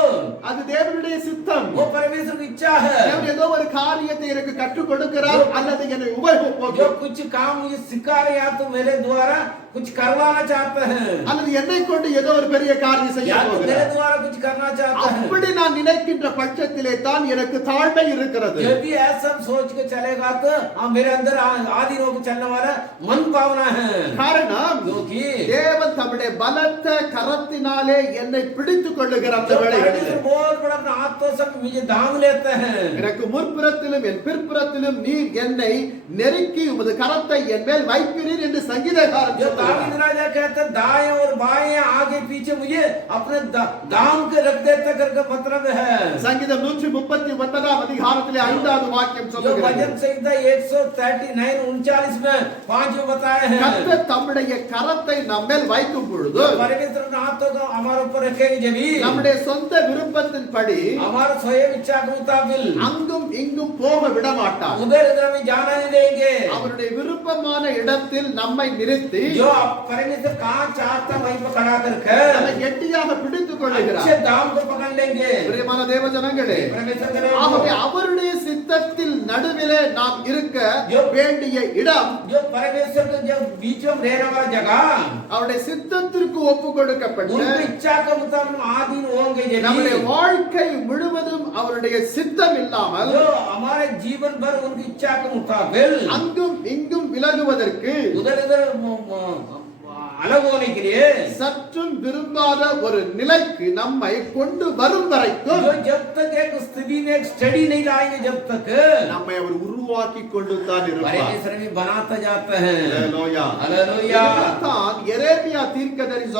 அது தேவனுடைய சித்தம். वो परमेश्वर की इच्छा है தேவன் ஏதோ ஒரு காரியத்தை எனக்கு கற்றுக் கொடுக்கிறார் அல்லது என்னை जो உபயோகப்படுத்துகிறார் कुछ काम मुझे सिखा रहे या तो मेरे द्वारा कुछ करवाना चाहते हैं அல்லது என்னை கொண்டு ஏதோ ஒரு பெரிய காரியம் செய்ய या तो मेरे போகிறார். द्वारा कुछ करना चाहते हैं அப்படி நான் நினைக்கின்ற பட்சத்திலே தான் எனக்கு தாழ்மை இருக்கிறது. जब भी ऐसा सोच के चलेगा तो मेरे अंदर आदि रोग चलने वाला मन भावना है காரணம் क्योंकि தேவன் தம்முடைய பலத்த கரத்தினாலே என்னை பிடித்துக் கொள்ளுகிற அந்த வேளைகளில் परमेश्वर बहुत बड़ा अपना हाथों से मुझे दाम लेते हैं எனக்கு முற்புறத்திலும் என் பிற்புறத்திலும் நீர் என்னை நெருக்கி உமது கரத்தை என் மேல் வைக்கிறீர் என்று சங்கீதக்காரன் जो சொல்லுகிறார். दावीद राजा कहते हैं दाएं और बाएं आगे पीछे मुझे अपने दाम के रख देता करके मतलब है சங்கீதம் 139 அதிகாரத்திலே 5வது வாக்கியம் जो சொல்லுகிறது. भजन संहिता 139 39 में 5 में बताए हैं கர்த்தர் தம்முடைய கரத்தை நம்மேல் வைக்கும் பொழுது जो परमेश्वर अपने हाथों को हमारे ऊपर रखेंगे जब ही நம்முடைய சொந்த விருப்பத்தின்படி हमारा स्वयं इच्छा के मुताबिक அங்கும் இங்கும் போக விட மாட்டார். उधर इधर में जाना नहीं देंगे அவருடைய விருப்பமான இடத்தில் நம்மை நிறுத்தி जो परमेश्वर कहाँ चाहता वहीं पर खड़ा करके நம்மை கெட்டியாக பிடித்துக் கொள்ளுகிறார். अच्छे दाम को पकड़ लेंगे பிரியமான தேவ ஜனங்களே, परमेश्वर ஆகவே करे அவருடைய சித்தத்தில் நடுவிலே நாம் இருக்க வேண்டிய இடம் जो परमेश्वर के जो बीच में रहने वाला जगह அவருடைய சித்தத்திற்கு ஒப்பு கொடுக்கப்பட்ட उनकी इच्छा के मुताबिक आधीन होंगे நம்முடைய जब வாழ்க்கை முழுவதும் அவருடைய சித்தம் இல்லாமல் जो हमारे जीवन भर उनकी इच्छा के मुताबिक அங்கும் இங்கும் விலகுவதற்கு उधर इधर अलग होने के लिए சற்றும் விரும்பாத ஒரு நிலைக்கு நம்மை கொண்டு வரும் வரைக்கும் जो जब तक एक स्थिति में एक स्टडी नहीं लाएंगे जब तक நம்மை அவர் உருவாக்கி கொண்டு தான் இருப்பார். परमेश्वर भी बनाता जाता है ஹalleluya. हालेलुया தான் எரேமியா தீர்க்கதரிசி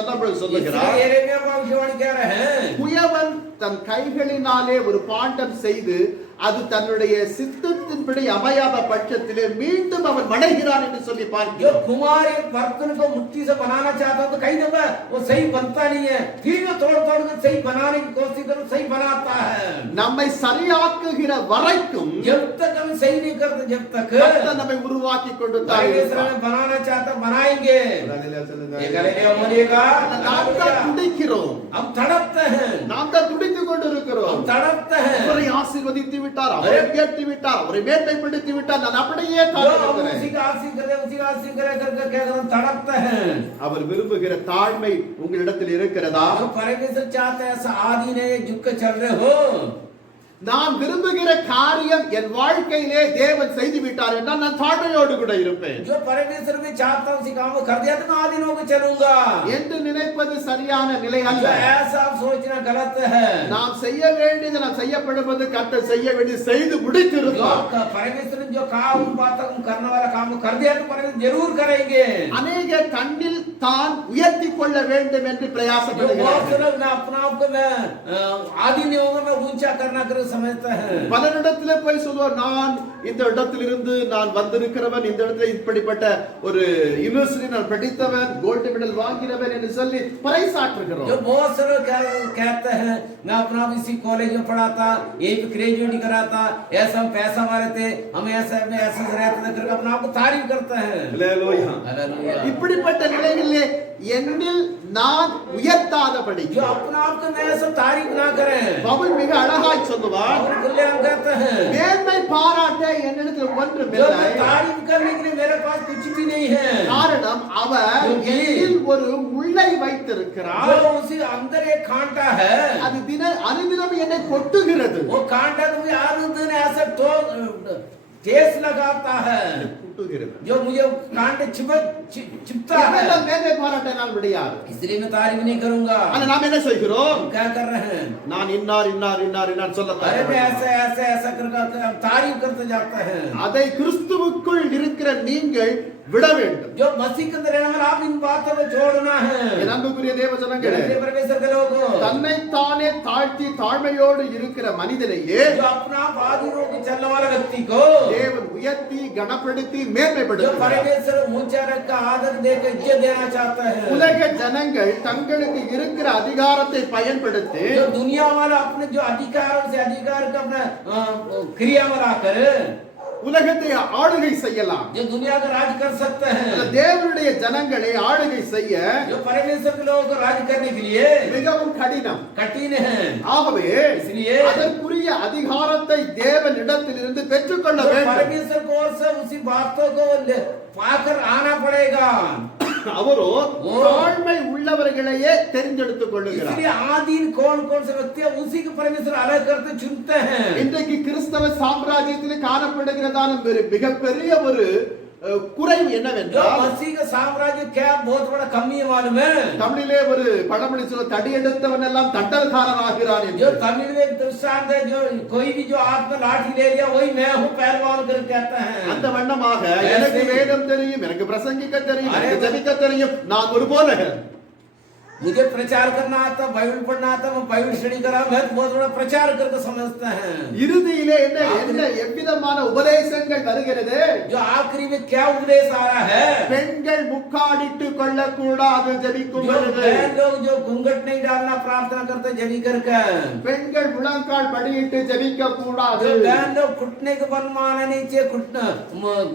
சொல்லுகிறார், इसलिए यिर्मयाह भविष्यवाणी कह रहे हैं குயவன் தன் கைகளினாலே ஒரு பாண்டம் செய்து அது தன்னுடைய சித்தத்தின்படி அமையாத பட்சத்திலே மீண்டும் அவன் மடைகிறான் என்று சொல்லி जो பார்க்கிறோம். कुम्हार एक बर्तन को मिट्टी से बनाना चाहता है तो कई दफा वो सही बनता नहीं है फिर वो तोड़ तोड़ कर सही बनाने की कोशिश करो सही बनाता है நம்மை சரியாக்குகிற வரைக்கும் जब तक हम सही नहीं करते जब तक கர்த்தர் நம்மை உருவாக்கி கொண்டு தான் परमेश्वर இருப்பார். हमें बनाना चाहता बनाएंगे உலகிலே சொல்லுங்க, ये गलीलिया मरिएगा நாம் தான் துடிக்கிறோம், हम तड़पते हैं நாம் தான் துடித்துக் கொண்டிருக்கிறோம். हम तड़पते हैं அவரை ஆசீர்வதித்து விட்டார், அவரை உயர்த்தி விட்டார், அவரை மேன்மைப்படுத்தி விட்டார், நான் அப்படியே जो हम தாழ்கிறேன். उसी का आशीष करे करके क्या हम तड़पते हैं அவர் விரும்புகிற தாழ்மை உங்களிடத்தில் இருக்கிறதா? जो परमेश्वर चाहते हैं ऐसा आदि ने झुक के चल रहे हो நான் விரும்புகிற காரியம் என் வாழ்க்கையிலே தேவன் செய்து விட்டார் என்றால் நான் தாழ்மையோடு கூட இருப்பேன். जो परमेश्वर भी चाहता हूं उसी काम को कर दिया तो मैं आदि होकर चलूंगा என்று நினைப்பது சரியான நிலை जो அல்ல. ऐसा सोचना गलत है நாம் செய்ய வேண்டியது, நாம் செய்யப்படுவது கர்த்தர் செய்ய வேண்டியது செய்து जो முடித்திருப்பார். परमेश्वर ने जो कहा उन बातों को करने वाला काम को कर दिया तो परमेश्वर जरूर करेंगे அநேக தன்னில் தான் உயர்த்தி கொள்ள வேண்டும் என்று जो बहुत பிரயாசப்படுகிறார்கள். से लोग मैं अपना आप को मैं आदि नहीं होगा मैं ऊंचा करना कर समझते हैं பலரிடத்திலே போய் சொல்லுவார், நான் இந்த இடத்திலிருந்து நான் வந்திருக்கிறவன், இந்த இடத்துல இப்படிப்பட்ட ஒரு யூனிவர்சிட்டி நான் படித்தவன், கோல்டு மெடல் வாங்கினவன் என்று சொல்லி பறைசாற்றுகிறோம். जो बहुत से लोग कहते हैं मैं अपना आप इसी कॉलेज में पढ़ा था, यही पे ग्रेजुएट करा था, ऐसा हम पैसा वाले थे, हम ऐसा में ऐसा रहते थे करके अपना आप को तारीफ करते हैं அல்லேலூயா. हालेलुया இப்படிப்பட்ட நிலைகளிலே என்னில் நான் உயர்த்தாதபடி जो अपना आप को मैं ऐसा तारीफ ना करें பவுல் மிக அழகாய் சொல்லுவார், और खुले हम कहते हैं மேன்மை பாராட்ட என்னிடத்தில் जो ஒன்றுமில்லை. मैं तारीफ करने के लिए मेरे पास कुछ भी नहीं है காரணம் அவர் என்னில் ஒரு முள்ளை வைத்திருக்கிறார். जो उसी अंदर एक कांटा है அது அனுதினம் என்னை கொட்டுகிறது. वो कांटा तो मुझे आनंद ने ऐसा तो ठेस लगाता है கொட்டுகிறது. जो मुझे कांटे चिपता है இவையெல்லாம் மேன்மை பாராட்ட என்னால் முடியாது. इसलिए मैं तारीफ नहीं करूंगा ஆனா நாம் என்ன செய்கிறோம்? हम क्या कर रहे हैं நான் இன்னார் இன்னார் இன்னார் இன்னார் சொல்லத்தான். अरे मैं ऐसे ऐसे ऐसा करके हम तारीफ करते जाते हैं அதை கிறிஸ்துவுக்குள் இருக்கிற நீங்கள் விட வேண்டும். जो मसीह के अंदर रहने वाला आप इन बातों को छोड़ना है என் அன்புக்குரிய தேவ ஜனங்களே, मेरे परमेश्वर के लोगों தன்னைத்தானே தாழ்த்தி தாழ்மையோடு இருக்கிற மனிதனையே जो अपना आप आदि रोग चलने वाला व्यक्ति को தேவன் உயர்த்தி கனப்படுத்தி जो மேன்மைப்படுத்துகிறார். परमेश्वर ऊंचा रख का आदर देकर इज्जत देना चाहता है உலக ஜனங்கள் தங்களுக்கு இருக்கிற அதிகாரத்தை பயன்படுத்தி जो दुनिया वाला अपने जो अधिकारों से अधिकार का अपना क्रिया में लाकर உலகத்தை ஆளுகை செய்யலாம். जो दुनिया का राज कर सकते हैं தேவனுடைய ஜனங்களை ஆளுகை செய்ய जो परमेश्वर के लोगों को राज करने के लिए மிகவும் கடினம். कठिन है ஆகவே इसलिए அதற்குரிய அதிகாரத்தை தேவனிடத்திலிருந்து பெற்றுக்கொள்ள जो வேண்டும். परमेश्वर को ओर से उसी बातों को पाकर आना पड़ेगा அவரோ தாழ்மை உள்ளவர்களையே தெரிந்தெடுத்துக் கொள்ளுகிறார். इसलिए आदि कौन कौन से व्यक्ति है उसी को परमेश्वर अलग करते चुनते हैं இன்றைக்கு கிறிஸ்தவ சாம்ராஜ்யத்தில் காணப்படுகிறதான மிகப்பெரிய ஒரு குறைவு जो என்னவென்றால், मसीह का साम्राज्य क्या बहुत बड़ा कमी है मालूम है தமிழிலே ஒரு பழமொழி சொல்ல, தடி எடுத்தவன் எல்லாம் தண்டல்காரன் ஆகிறான் जो என்று. तमिल में एक दृष्टांत है जो कोई भी जो हाथ में लाठी ले लिया वही मैं हूँ पहलवान कर कहता है அந்த வண்ணமாக எனக்கு வேதம் தெரியும், எனக்கு பிரசங்கிக்க தெரியும், எனக்கு ஜெபிக்க தெரியும், நான் ஒரு போதகன். मुझे प्रचार करना आता बाइबल पढ़ना आता मैं बाइबल स्टडी करा मैं तो बहुत बड़ा प्रचार करके समझता है இறுதியிலே என்ன எவ்விதமான உபதேசங்கள் வருகிறது? जो आखिरी में क्या उपदेश आ रहा है பெண்கள் முக்காடிட்டு கொள்ளக்கூடாது ஜெபிக்கும் जो பொழுது. बहन लोग जो घूंघट नहीं डालना प्रार्थना करते जभी करके பெண்கள் முழங்கால் படியிட்டு ஜெபிக்க கூடாது. जो बहन लोग घुटने के बल मारना नहीं चाहिए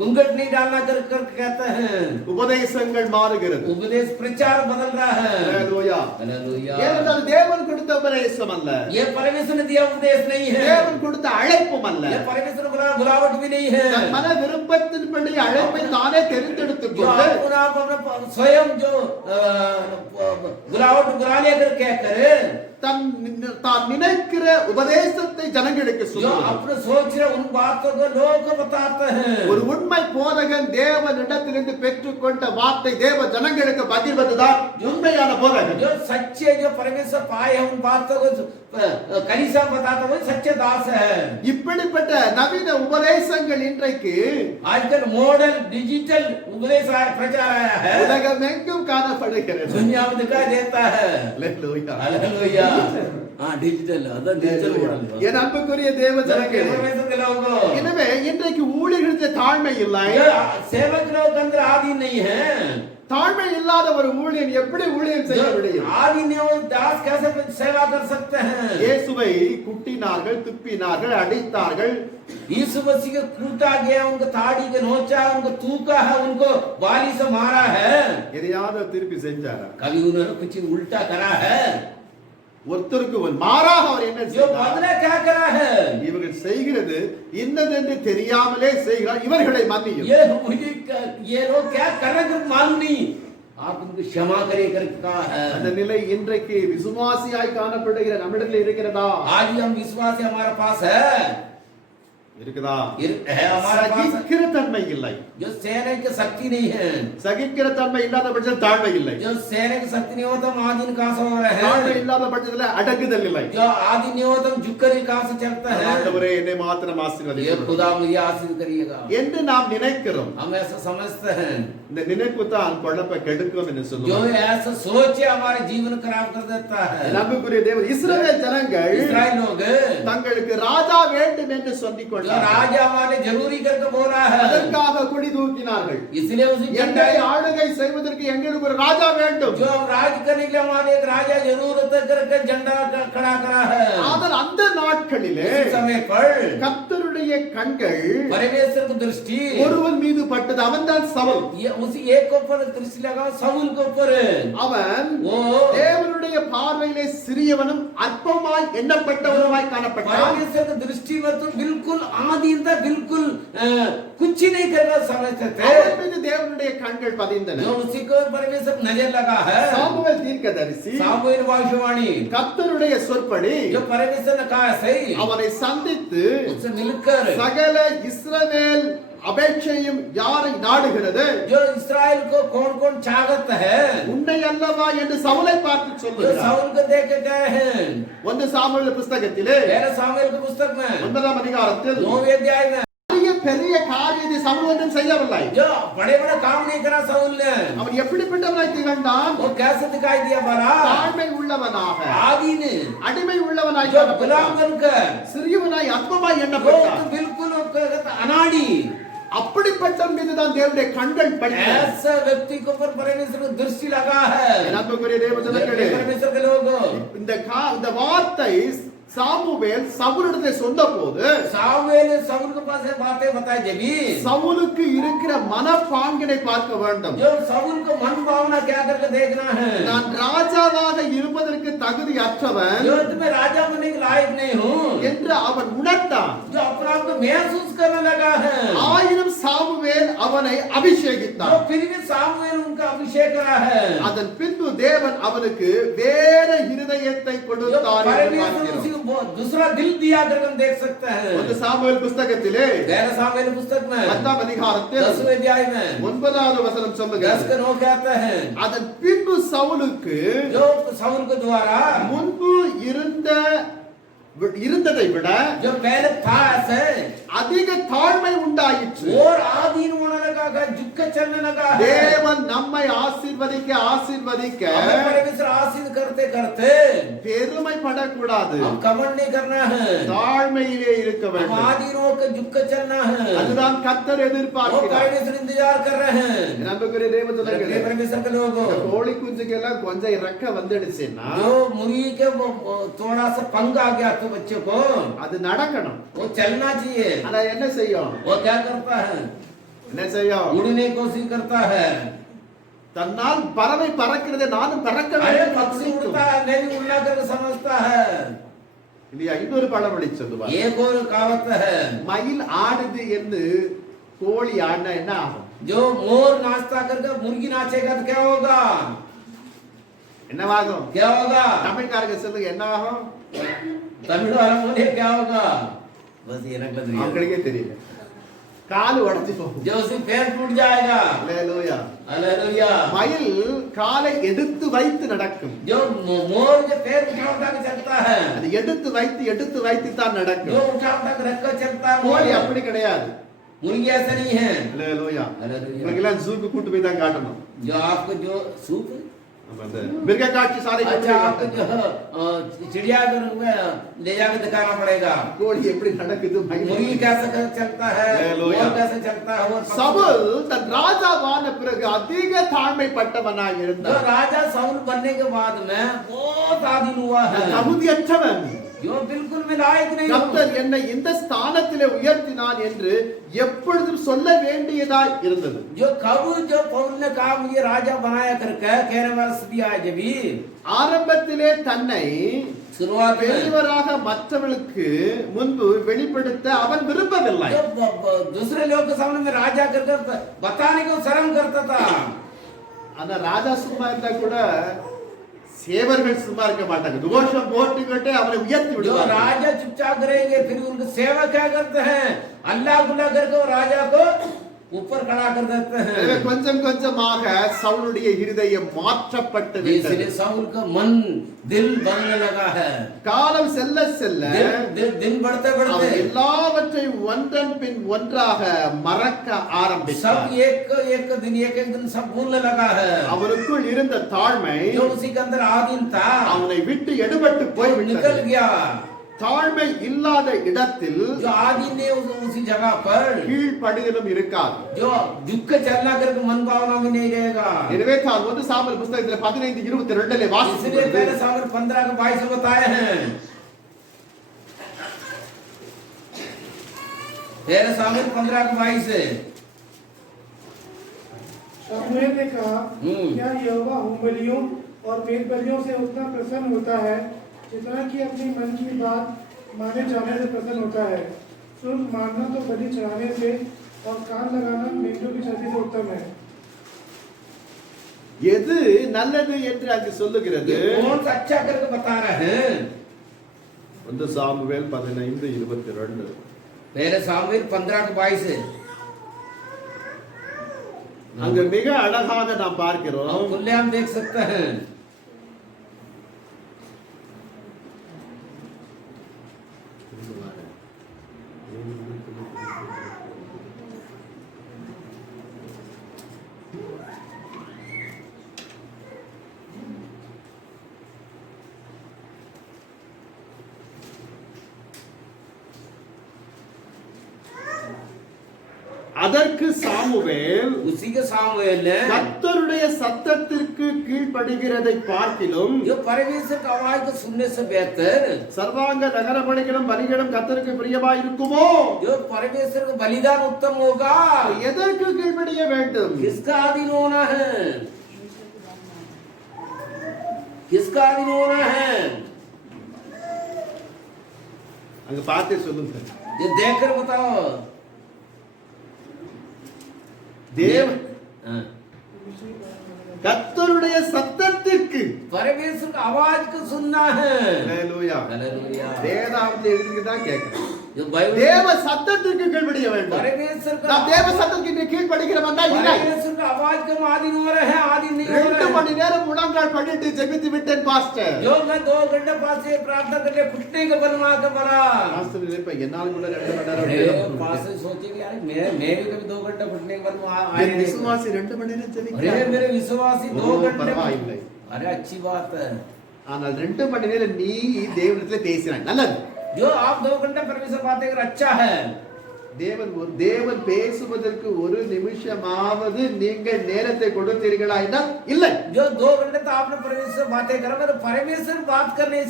घूंघट नहीं डालना कर कहते हैं உபதேசங்கள் மாறுகிறது. उपदेश प्रचार बदल रहा है ஹalleluya. हालेलुया ஏனென்றால் தேவன் கொடுத்த உபதேசம் அல்ல, ये परमेश्वर ने दिया उपदेश नहीं है தேவன் கொடுத்த அழைப்பும் அல்ல. ये परमेश्वर ने बुलावट भी नहीं है தன் மன விருப்பத்தின்படி அழைப்பை தானே தெரிந்தெடுத்துக் जो கொண்டு अपना स्वयं जो बुलावट बुला लेकर क्या करे தான் நினைக்கிற உபதேசத்தை ஜனங்களுக்கு जो சொல்லுவார். अपने सोच रहे उन बातों को लोगों को बताते हैं ஒரு உண்மை போதகன் தேவனிடத்திலிருந்து பெற்றுக்கொண்ட வார்த்தை தேவ ஜனங்களுக்கு பகிர்வதுதான் உண்மையான போதகன். जो सच्चे जो परमेश्वर पाए हैं उन बातों को कलीसिया बताता वही सच्चे दास है இப்படிப்பட்ட நவீன உபதேசங்கள் இன்றைக்கு आजकल मॉडल डिजिटल उपदेश प्रचार आया है உலகம் எங்கும் காணப்படுகிறது. दुनिया में दिखाई देता है ஹalleluya. हालेलुया हां डिजिटल अदा डिजिटल मॉडल என் அன்புக்குரிய தேவ ஜனங்களே, परमेश्वर के लोगों எனவே இன்றைக்கு ஊழியர்களுக்கு தாழ்மை இல்லை, सेवक लोग के अंदर आदि नहीं है தாழ்மை இல்லாத ஒரு ஊழியன் எப்படி ஊழியம் செய்ய முடியும்? आदि नियोजित दास कैसे सेवा कर सकते हैं? இயேசுவை குட்டினார்கள், துப்பினார்கள், அடித்தார்கள். यीशु मसीह को कूटा गया, उनको ताड़ी के नोचा, उनको थूका है, उनको वाली से मारा है. எதையாவது திருப்பி செஞ்சாரா? कभी उन्होंने कुछ उल्टा करा है? ஒருத்தருக்கு மாறாக அவர் என்ன जो செய்தார்? बदला क्या करा है? இவர்கள் செய்கிறது இன்னதென்று தெரியாமலே செய்கிறார், இவர்களை மன்னியும். ये लोग क्या कर रहे हैं मालूम नहीं, आप उनको क्षमा करे करके कहा है. அந்த நிலை இன்றைக்கு விசுவாசியாய் காணப்படுகிற நம்மிடத்தில் இருக்கிறதா? आज हम विश्वासी हमारे पास है, இருக்குதா? है हमारे पास. சகிக்கிற தன்மை இல்லை. जो सहने की शक्ति नहीं है, சகிக்கிற தன்மை இல்லாத பட்சத்தில் தாழ்மை இல்லை. जो सहने की शक्ति नहीं होता हम आदि कहां से हो रहे தாழ்மை हैं? இல்லாத பட்சத்தில் அடக்குதல் இல்லை. जो आदि नहीं होता हम झुककर कहां से चलता है? ஆண்டவரே என்னை மாத்திரம் ये ஆசீர்வதியும் खुदा मुझे आशीष करिएगा, என்று நாம் நினைக்கிறோம். हम ऐसा समझते हैं. இந்த நினைப்பு தான் குழப்ப கெடுக்கும் என்று जो சொல்லுவாங்க. ऐसा सोचे हमारे जीवन खराब कर देता है. நம்பிக்குரிய தேவன், இஸ்ரவேல் ஜனங்கள் इस्राएल लोग தங்களுக்கு ராஜா வேண்டும் என்று சொல்லிக் जो கொண்டார்கள். राजा हमारे जरूरी करके बोला है, அதற்காக குடி தூக்கினார்கள். इसलिए उसे எங்களை ஆளுகை செய்வதற்கு எங்களுக்கு ஒரு ராஜா வேண்டும். जो हम राज करने के लिए हमारे एक राजा जरूरत करके झंडा खड़ा करा है. ஆனால் அந்த நாட்களிலே इस समय पर கர்த்தருடைய கண்கள் परमेश्वर की दृष्टि ஒருவன் மீது பட்டது. அவன்தான் சவுல். ये उसी एक के ऊपर दृष्टि लगा, शाऊल के ऊपर. அவன் वो தேவனுடைய பார்வையிலே சிறியவனும் அற்பமாய் எண்ணப்பட்டவனுமாய் காணப்பட்டான். परमेश्वर की दृष्टि में तो बिल्कुल आदि था, बिल्कुल कुछ ही नहीं करना समझते थे. அவன் மீது தேவனுடைய கண்கள் பதிந்தன. जो उसी को परमेश्वर नजर लगा है. சாமுவேல் தீர்க்கதரிசி सामुएल भविष्यवाणी கர்த்தருடைய சொற்படி जो परमेश्वर ने कहा सही, அவனை சந்தித்து उससे मिलकर சகல இஸ்ரவேல் அபேட்சையும் யாரை நாடுகிறது? जो इस्राएल को कौन कौन चाहत है, உன்னை அல்லவா என்று சவுலை பார்த்து जो சொல்லுகிறார். शाऊल को देख के गए हैं. 1 சாமுவேல் புத்தகத்திலே पहले सामुएल के पुस्तक में 9ஆம் அதிகாரத்தில் 9वें अध्याय में பெரிய காரியத்தை சவுல் ஒன்றும் செய்யவில்லை. जो बड़े बड़े काम नहीं करा शाऊल ने. அவன் எப்படிப்பட்டவனாய் திகழ்ந்தான்? वो कैसे दिखाई दिया बड़ा தாழ்மை உள்ளவனாக, आदि ने, அடிமை உள்ளவனாய் जो காணப்பட்டான். गुलाम बनकर, சிறியவனாய் அற்பமாய் वो எண்ணப்பட்டான். तो बिल्कुल अनाड़ी. அப்படிப்பட்டவன் மீதுதான் தேவனுடைய கண்கள் பட்டன. ऐसा व्यक्ति के ऊपर परमेश्वर की दृष्टि लगा है. என் அன்புக்குரிய தேவஜனங்களே, परमेश्वर के लोग இந்த வார்த்தை சாமுவேல் சவுலிடத்தை சொன்னபோது सामुएल शाऊल के पास ये बातें बताई जब சவுலுக்கு இருக்கிற மனப்பாங்கினை பார்க்க வேண்டும். जो शाऊल को मन भावना क्या करके देखना है. நான் ராஜாவாக இருப்பதற்கு தகுதி அற்றவன் जो तुम्हें राजा बनने के लायक नहीं हूँ, என்று அவன் உணர்ந்தான். जो अपने आप को महसूस करने लगा है. ஆயினும் சாமுவேல் அவனை जो அபிஷேகித்தான். फिर भी सामुएल उनका अभिषेक करा है. அதன் பின்பு தேவன் அவனுக்கு வேற இருதயத்தை जो கொடுத்தார் என்று परमेश्वर பார்க்கிறோம். उसी को दूसरा दिल दिया करके हम देख सकते हैं. 1 சாமுவேல் புத்தகத்திலே पहले सामुएल पुस्तक में 10ஆம் அதிகாரத்தில் 10वें अध्याय में 9வது வசனம் 10 சொல்லுகிறது. के 9 कहते हैं, அதன் பின்பு சவுலுக்கு जो शाऊल के द्वारा முன்பு இருந்ததை விட जो पहले था ऐसे அதிக தாழ்மை உண்டாயிற்று. और आधीन होने लगा, झुक के चलने लगा है. தேவன் நம்மை ஆசீர்வதிக்க हमें परमेश्वर आशीष करते करते பெருமைப்படக்கூடாது. हम कमंड नहीं करना है, தாழ்மையிலே இருக்க हम வேண்டும். आधीन होकर झुक के चलना है. அதுதான் கர்த்தர் वो எதிர்பார்க்கிறார். परमेश्वर इंतजार कर रहे हैं. நம்புகிற தேவஜனங்களே, परमेश्वर के लोग கோழி குஞ்சுக்கு எல்லாம் கொஞ்சம் இறக்க வந்துடுச்சுன்னா जो मुर्गी के वो थोड़ा सा पंख आ गया तो बच्चे को அது நடக்கணும். वो चलना चाहिए. ஆனா என்ன செய்யும்? वो क्या करता है? என்ன செய்யும்? उड़ने की कोशिश करता है. தன்னால் பறவை பறக்கிறது, நானும் பறக்க अरे வேண்டும். पक्षी उड़ता है, मैं भी उड़ना करके समझता है. இல்லையா? இன்னொரு பழமொழி சொல்லுவார், एक और कहावत है, மயில் ஆடுது என்று கோழி ஆடினா என்ன ஆகும்? जो मोर नाचता करके मुर्गी नाचेगा तो क्या होगा? என்னவாகும்? क्या होगा? தமிழ்காரங்க சொல்லுங்க, என்ன ஆகும்? तमिल वाला बोले क्या होगा? बस ये नक बदल गया. அவங்களுக்கே தெரியல. கால் உடைஞ்சு போகும். जो उसके पैर टूट जाएगा. அல்லேலூயா. हालेलुया. மயில் காலை எடுத்து வைத்து நடக்கும். जो मोर जो पैर उठा के चलता है, அது எடுத்து வைத்து தான் जो நடக்கும். उठा के रख कर चलता है, கோழி அப்படி கிடையாது. मुर्गी ऐसा नहीं है. அல்லேலூயா. हालेलुया. உங்களுக்கு எல்லாம் ஜூக்கு கூட்டு போய் தான் காட்டணும். जो आपको जो सूप நம்ம அந்த மிருக காட்சி சாலை अच्छा आपको जो चिड़ियाघर में ले जाकर दिखाना पड़ेगा கோழி எப்படி நடக்குது मुर्गी कैसे चलता है मोर कैसे चलता है और சவுல் தன் ராஜாவான பிறகு அதிக தாழ்மைப்பட்டவனாக जो இருந்தார் राजा साउल बनने के बाद में बहुत आदमी हुआ है தகுதியற்றவன் जो बिल्कुल में लायक नहीं हूँ கர்த்தர் என்னை இந்த ஸ்தானத்திலே உயர்த்தினான் என்று எப்பொழுதும் சொல்ல வேண்டியதாய் இருந்தது जो कब जो पौल ने कहा मुझे राजा बनाया करके कहने वाला स्थिति आया जब भी ஆரம்பத்திலே தன்னை शुरुआत में பெரியவராக மற்றவர்களுக்கு முன்பு வெளிப்படுத்த அவன் விரும்பவில்லை जो दूसरे लोग के सामने में राजा करके बताने को शर्म करता था ஆனா ராஜா சும்மா இருந்தா கூட சேவர்கள் சும்மா இருக்க மாட்டாங்க தோஷம் போட்டுக்கிட்டே அவனை உயர்த்தி जो விடுவாங்க राजा चुपचाप करेंगे फिर उनकी सेवा क्या करते हैं अल्लाह गुल्ला करके वो राजा को ऊपर खड़ा कर देते எனவே हैं கொஞ்சம் கொஞ்சமாக சவுலுடைய இருதயம் மாற்றப்பட்டு விட்டது इसलिए साउल का मन दिल बनने लगा है காலம் செல்ல செல்ல दिन बढ़ते அவன் बढ़ते எல்லாவற்றையும் ஒன்றன் பின் ஒன்றாக மறக்க ஆரம்பித்தார் सब एक दिन सब भूलने लगा है அவனுக்குள் இருந்த தாழ்மை जो उसी के अंदर आदीन था அவனை விட்டு எடுபட்டு போய் वो निकल விட்டது गया தாழ்மை இல்லாத இடத்தில் जो आदीन ने उसी जगह पर கீழ்ப்படிதலும் இருக்காது जो झुक के चलना करके मन भावना में नहीं रहेगा எனவே தான் 1 சாமுவேல் புத்தகத்துல 15:22 इसलिए வாசிக்கிறோம் पहले सामुएल 15:22 बताए हैं पहले सामुएल 15:22 शमूएल ने कहा क्या यहोवा होमबलियों और मेलबलियों से उतना प्रसन्न होता है जितना कि अपनी मन की बात माने जाने से प्रसन्न होता है सुन मानना तो बलि चढ़ाने से और कान लगाना मेंढों की छाती से उत्तम है எது நல்லது என்று அங்கு சொல்லுகிறது कौन सा अच्छा करके बता रहे हैं 1 சாமுவேல் 15:22 पहले सामुएल 15:22 அங்க மிக அழகாக நாம் பார்க்கிறோம் हम खुलेआम देख सकते हैं அதற்கு சாமுவேல் उसी के सामुएल ने கர்த்தருடைய சத்தத்திற்கு கீழ்ப்படிகிறதை பார்க்கிலும் जो परमेश्वर की आवाज को सुनने से बेहतर சர்வாங்க நகர பலிகளும் பலிகளும் கர்த்தருக்கு பிரியமாய் இருக்குமோ जो परमेश्वर का बलिदान उत्तम होगा எதற்கு கீழ்ப்படிய வேண்டும் किसका अधीन होना है किसका अधीन होना है அங்க பார்த்தே சொல்லுங்க ये देखकर बताओ தேவ हाँ। கர்த்தருடைய சத்தத்திற்கு परमेश्वर की आवाज को सुनना है ஹalleluya हालेलुया வேதாகமத்தில் எழுதிதான் கேக்குறேன் जो बाइबल தேவ சத்தத்திற்கு கீழ்ப்படிய வேண்டும் परमेश्वर का நான் தேவ சத்தத்திற்கு கீழ்ப்படிகிறவனா இல்லை परमेश्वर का आवाज के आधीन हो रहे हैं आधीन नहीं हो 2 रहे மணி நேரம் முழங்கால் பண்ணிட்டு ஜெபித்து விட்டேன் பாஸ்டர் जो मैं 2 घंटे पास से प्रार्थना करके घुटने के बल मार के मरा பாஸ்டர் நினைப்ப என்னால கூட 2 மணி अरे நேரம் पास से सोचेंगे यार मैं भी कभी 2 घंटे घुटने के बल में आए என் नहीं। விசுவாசி 2 மணி நேரம் अरे ஜெபிக்கிறார் मेरे विश्वासी 2 ஓ, घंटे பரவாயில்லை. अरे अच्छी बात है ஆனால் 2 மணி நேரம் நீ தேவனிடத்தில் பேசினாய் நல்லது जो आप 2 घंटे परमेश्वर बातें कर अच्छा है தேவன் பேசுவதற்கு ஒரு நிமிஷமாவது நீங்கள் நேரத்தை கொடுத்தீர்களா என்றால் இல்லை जो 2 घंटे तो आपने परमेश्वर बातें करा पर परमेश्वर बात करने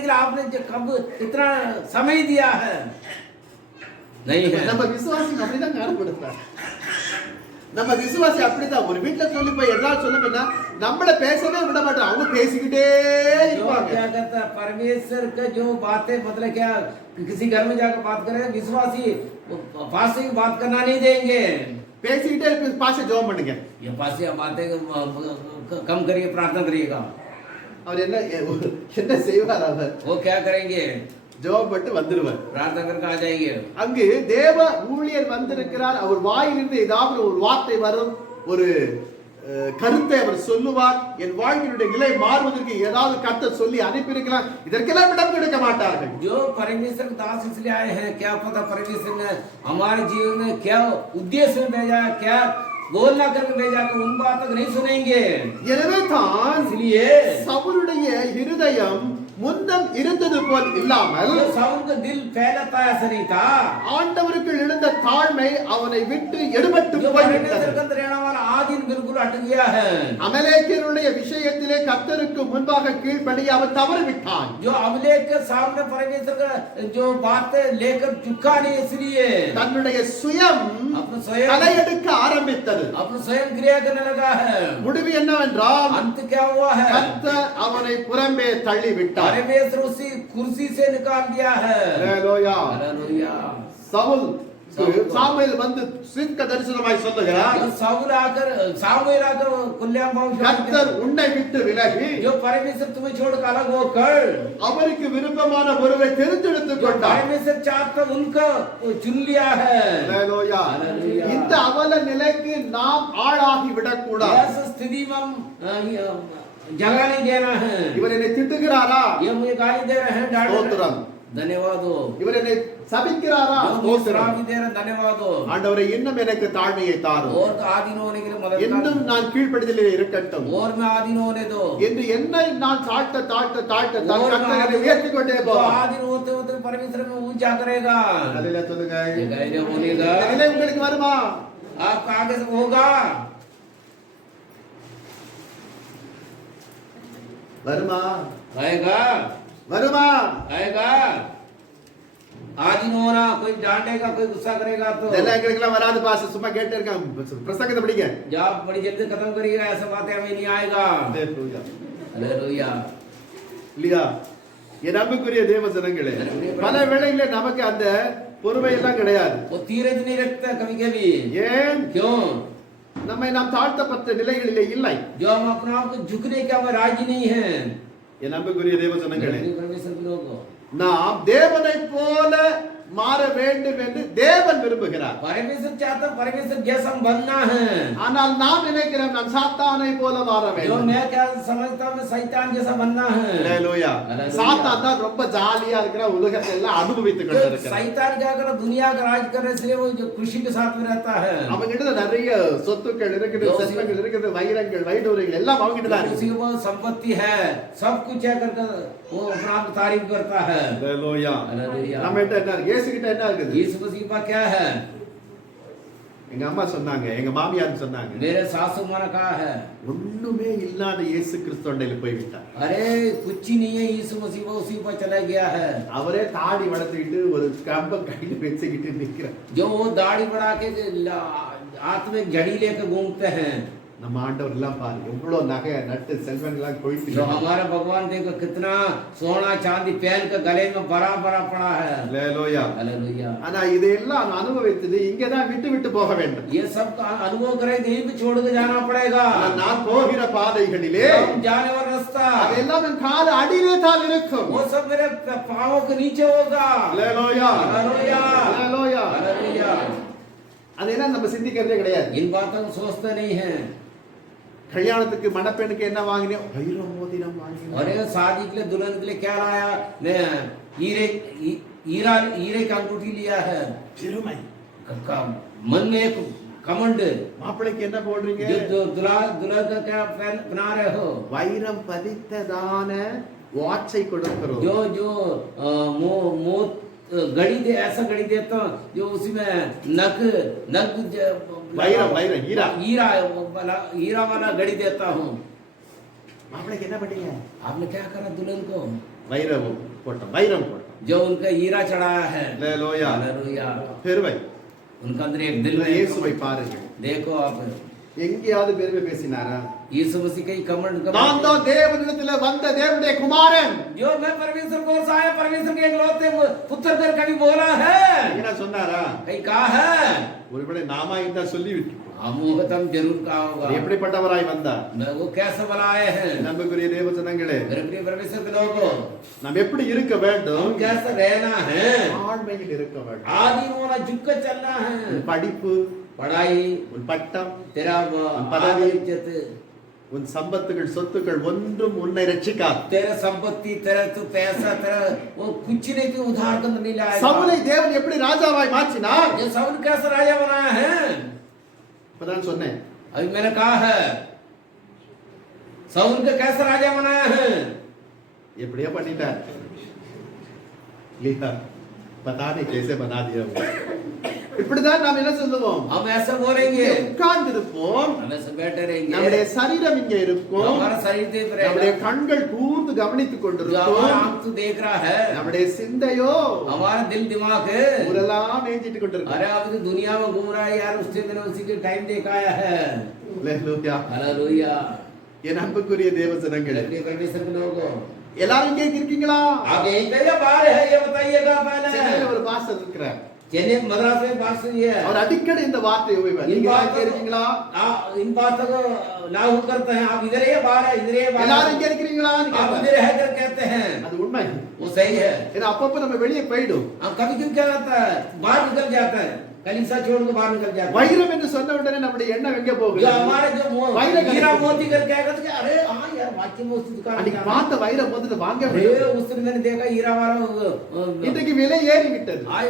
के लिए आपने कब इतना समय दिया है नहीं है நம்ம விசுவாசி அப்படிதான் காணப்படுத்தார் நம்ம விசுவாசி அப்படிதான் ஒரு வீட்டுல சொல்லி போய் எல்லாரும் சொல்லுங்கன்னா நம்மள பேசவே விட மாட்டோம் அவங்க பேசிக்கிட்டே जो இருப்பாங்க क्या कहता है परमेश्वर का जो बातें मतलब क्या किसी घर में जाकर बात करें विश्वासी पास से बात करना नहीं देंगे பேசிக்கிட்டே இருக்கு பாஷை ஜெபம் பண்ணுங்க ये पास से बातें कम करिए प्रार्थना करिएगा அவர் என்ன செய்வார் அவர் वो क्या करेंगे ஜெபம் பண்ணிட்டு வந்துருவார் प्रार्थना करके आ जाएंगे அங்கு தேவ ஊழியர் வந்திருக்கிறார் அவர் வாயிலிருந்து ஏதாவது ஒரு வார்த்தை வரும் ஒரு கருத்தை அவர் சொல்லுவார் என் வாழ்க்கையுடைய நிலை மாறுவதற்கு ஏதாவது கர்த்தர் சொல்லி அனுப்பியிருக்கலாம் இதற்கெல்லாம் இடம் கொடுக்க மாட்டார்கள் जो परमेश्वर के दास इसलिए आए हैं क्या पता परमेश्वर ने हमारे जीवन में क्या उद्देश्य में भेजा है क्या बोलना करके भेजा कि उन बातों को नहीं सुनेंगे। எனவே தான் इसलिए சவுலுடைய இருதயம் முன்னம் இருந்தது போல் இல்லாமல் जो शाऊल का दिल पहले था ऐसा नहीं था। ஆண்டவருக்கு எழுந்த தாழ்மை அவனை விட்டு எடுபட்டு जो போய்விட்டது. परमेश्वर के अंदर रहने वाला आदि बिल्कुल हट गया है। அமலேக்கியருடைய விஷயத்திலே கர்த்தருக்கு முன்பாக கீழ்ப்படிய அவன் தவறிவிட்டான். जो अमलेख के सामने परमेश्वर का जो बातें लेकर झुका नहीं, इसलिए தன்னுடைய சுயம் अपना स्वयं தலையெடுக்க ஆரம்பித்தது. अपना स्वयं क्रिया करने लगा है। முடிவு என்னவென்றால் अंत क्या हुआ है? கர்த்தர் அவனை புறம்பே தள்ளிவிட்டார். परमेश्वर उसी कुर्सी से निकाल दिया है। ஹalleluya. हालेलुया। சவுல் சாமுவேல் வந்து தீர்க்க தரிசனமாய் சொல்லுகிறார், जो सामुएल आकर कुल्याम बाबू கர்த்தர் உன்னை விட்டு விலகி जो परमेश्वर तुम्हें छोड़कर अलग होकर அவருக்கு விருப்பமான ஒருவரை தெரிந்தெடுத்துக் जो கொண்டார். परमेश्वर चाहता उनका चुन लिया है। ஹalleluya. हालेलुया। இந்த அவல நிலைக்கு நாம் ஆளாகி விடக்கூடாது. ऐसी स्थिति में हम जगह नहीं देना है। இவர் என்னை திட்டுகிறாரா? ये मुझे गाली दे रहे हैं, डांट रहे ஸ்தோத்திரம். हैं, धन्यवाद हो। இவர் என்னை சபிக்கிறாரா? जो मुझे ஸ்தோத்திரம். श्राप दे रहे हैं, धन्यवाद हो। ஆண்டவரே இன்னும் எனக்கு தாழ்மையை தாரும், और तो आधीन होने के लिए मदद இன்னும் कर, நான் கீழ்ப்படிதலில் இருக்கட்டும் और मैं आधीन होने दो। என்று என்னை நான் தாழ்த்த தாழ்த்த தாழ்த்த और தான் கர்த்தர் என்னை உயர்த்தி கொண்டே जो போவார். आधीन होते होते परमेश्वर में ऊंचा करेगा। அல்லேலூயா சொல்லுங்க. ये गायने बोलेगा, இந்த நிலை உங்களுக்கு வருமா? आपका आगे से होगा। வருமா? आएगा, வருமா? आएगा। आधीन होना, कोई डांटेगा, कोई गुस्सा करेगा तो இதெல்லாம் எங்களுக்கெல்லாம் வராது பாஸ், சும்மா கேட்டே இருக்காங்க. பிரசங்கத்தை படிங்க. जब आप बड़ी जल्दी खत्म करिएगा, ऐसा बातें हमें नहीं आएगा। ஹalleluya. हालेलुया। இல்லையா? என் அன்புக்குரிய தேவ ஜனங்களே, பல வேளைகளிலே நமக்கு அந்த பொறுமை எல்லாம் கிடையாது. वो धीरज नहीं रखता कभी कभी। ஏன்? क्यों? நம்மை நாம் தாழ்த்தப்பட்ட நிலைகளிலே இல்லை. जो हम अपने आप को झुकने का हम राजी नहीं है। என் அன்புக்குரிய தேவ ஜனங்களே, परमेश्वर के लोग நாம் தேவனை போல மாற வேண்டும் என்று தேவன் விரும்புகிறார். परमेश्वर चाहता, परमेश्वर जैसा हम बनना है। ஆனால் நாம் நினைக்கிறோம் நான் சாத்தானை போல மாற जो வேண்டும். मैं क्या समझता हूँ, मैं शैतान जैसा बनना है। ஹalleluya. சாத்தான் தான் ரொம்ப ஜாலியா இருக்கிற உலகத்தை எல்லாம் அனுபவித்துக் तो கொண்டிருக்கிறார். शैतान क्या कर रहा, दुनिया का राज कर रहा है, इसलिए वो जो खुशी के साथ में रहता है। அவங்கிட்ட நிறைய சொத்துக்கள் இருக்குது, செல்வங்கள் இருக்குது, வைரங்கள் வைடூரியங்கள் எல்லாம் அவங்கிட்ட தான் उसी இருக்கு. के पास संपत्ति है, सब कुछ है करके वो अपना आप तारीफ करता है। ஹalleluya. हालेलुया। நம்ம கிட்ட என்ன இருக்கு? இயேசு கிட்ட என்ன இருக்குது? यीशु मसीह का क्या है? எங்க அம்மா சொன்னாங்க, எங்க மாமியார் சொன்னாங்க, मेरे सासू माँ ने कहा है, ஒண்ணுமே இல்லாத இயேசு கிறிஸ்துவண்டையில போய் விட்டார். अरे कुछ ही नहीं है, यीशु मसीह वो उसी पर चला गया है। அவரே தாடி வளர்த்துக்கிட்டு ஒரு கம்பம் கையில வச்சுக்கிட்டு நிக்கிறார். जो वो दाढ़ी बढ़ा के हाथ में घड़ी लेकर घूमते हैं। நம்ம ஆண்டவர் எல்லாம் பாரு, எவ்வளவு நகை நட்டு செல்வங்கள்லாம் जो கொய்த்து. हमारा भगवान देखो कितना सोना चांदी पहन कर गले में बड़ा बड़ा पड़ा है। ஹalleluya. हालेलुया। ஆனா இதையெல்லாம் அனுபவித்தது இங்கே தான் விட்டு விட்டு போக வேண்டும். ये सब का अनुभव करे, यहीं पे छोड़ के जाना पड़ेगा। ஆனா நான் போகிற பாதைகளிலே हम जाने वाला रास्ता அதெல்லாம் என் கால அடியிலே தான் இருக்கும். वो सब मेरे पाँव के नीचे होगा। ஹalleluya. हालेलुया। ஹalleluya. हालेलुया। அதெல்லாம் நம்ம சிந்திக்கிறதே கிடையாது. इन बातों को सोचते नहीं है। கல்யாணத்துக்கு மணப்பெண்ணுக்கு என்ன வாங்கினோம்? வைரம் மோதிரம் வாங்கினோம். और ये शादी के लिए दुल्हन के लिए क्या लाया? मैं हीरे का अंगूठी लिया है। பெருமை. मन में एक कमंड। மாப்பிள்ளைக்கு என்ன போடுறீங்க? जो दुल्हन का क्या बना रहे हो? வைரம் பதித்ததான வாட்சை கொடுக்கிறோம். जो जो घड़ी दे, ऐसा घड़ी देता हूँ जो उसी में नग வைரம் வைரம் हीरा हीरा वाला घड़ी देता हूँ। மாப்பிள்ளைக்கு என்ன பண்ணீங்க? आपने क्या करा दुल्हन को? வைரம் போட்டோம், வைரம் போட்டோம். जो उनका हीरा चढ़ाया है। ஹalleluya. हालेलुया। பெருமை. उनका अंदर एक दिल में இயேசுவை பாருங்க. देखो आप, எங்கேயாவது பெருமை பேசினாரா? यीशु मसीह का कमेंट நான் தான் தேவனிடத்தில் வந்த தேவனுடைய குமாரன். जो मैं परमेश्वर को आया, परमेश्वर के इकलौते पुत्र कर कभी बोला है? என்ன சொன்னாரா? कहीं कहा है? ஒருவேளை நாமா இருந்தா சொல்லி விட்டு हम तम जरूर कहा होगा। எப்படிப்பட்டவராய் வந்தார்? वो कैसे बुलाए हैं? நம்புக்குரிய தேவ ஜனங்களே, मेरे प्रिय परमेश्वर के लोगों, நாம் எப்படி இருக்க வேண்டும்? हम कैसे रहना है? தாழ்மையில் இருக்க வேண்டும். आदि होना, झुक कर चलना है। உன் படிப்பு, पढ़ाई, உன் பட்டம், तेरा पदवी, इज्जत, உன் சம்பத்துகள் சொத்துக்கள் ஒன்றும் உன்னை ரட்சிக்காது. तेरा संपत्ति, तेरा तो पैसा, तेरा वो कुछ नहीं, तो उधार कर नहीं लाएगा। சவுலை தேவன் எப்படி ராஜாவாய் மாற்றினார்? ये साउल कैसे राजा बनाया है? இப்பதான் சொன்னேன். अभी मैंने कहा है साउल को कैसा राजा बनाया है, எப்படியோ பண்ணிட்டார் இல்லையா? पता नहीं कैसे बना दिया वो. இப்படிதான் நாம் என்ன சொல்லுவோம்? हम ऐसा बोलेंगे, உட்கார்ந்து இருப்போம், हम ऐसे बैठे रहेंगे, நம்முடைய சரீரம் இங்கே இருக்கும், हमारा शरीर देख நம்முடைய रहेगा, கண்கள் கூர்ந்து கவனித்துக் जो கொண்டிருக்கும், हमारा आंख तो देख रहा है, நம்முடைய சிந்தையோ हमारा दिल दिमाग है ஊரெல்லாம் மேய்ஞ்சிட்டு கொண்டிருக்கும். अरे अब तो दुनिया में घूम रहा है यार, उससे मैंने उसी के टाइम देखा है। அல்லேலூயா. हालेलुया। என் அன்புக்குரிய தேவ ஜனங்களே, परमेश्वर के लोगों, எல்லாரும் இங்கே இருக்கீங்களா? आप यहीं पे या बाहर है ये बताइएगा पहले। சென்னையில ஒரு பாஸ்டர் இருக்கிறார். चेन्नई मद्रास में बात सुनी है, அவர் அடிக்கடி இந்த வார்த்தையை உபயோகிப்பார். நீங்க இங்கே இருக்கீங்களா? इन बातों को लागू करते हैं, आप इधर है बाहर है, इधर है बाहर எல்லாரும் है, இங்கே இருக்கிறீங்களான்னு आप கேட்பார். इधर है कर कहते हैं, அது உண்மை. वो सही है। ஏன்னா அப்பப்ப நம்ம வெளியே போயிடும். हम कभी क्यों क्या रहता है, बाहर निकल जाता है, कलीसिया छोड़ के बाहर निकल जाता है। வைரம் என்று சொன்ன உடனே நம்முடைய எண்ணம் எங்கே போகுது? जो हमारे जो वायरस हीरा करके- मोती करके आएगा तो क्या, अरे हाँ यार वाक्य में उसकी दुकान அன்னைக்கு जाना। பார்த்த வைரம் வந்து வாங்க अरे முடியாது. उस दिन मैंने देखा हीरा वाला இன்றைக்கு விலை ஏறி விட்டது. आज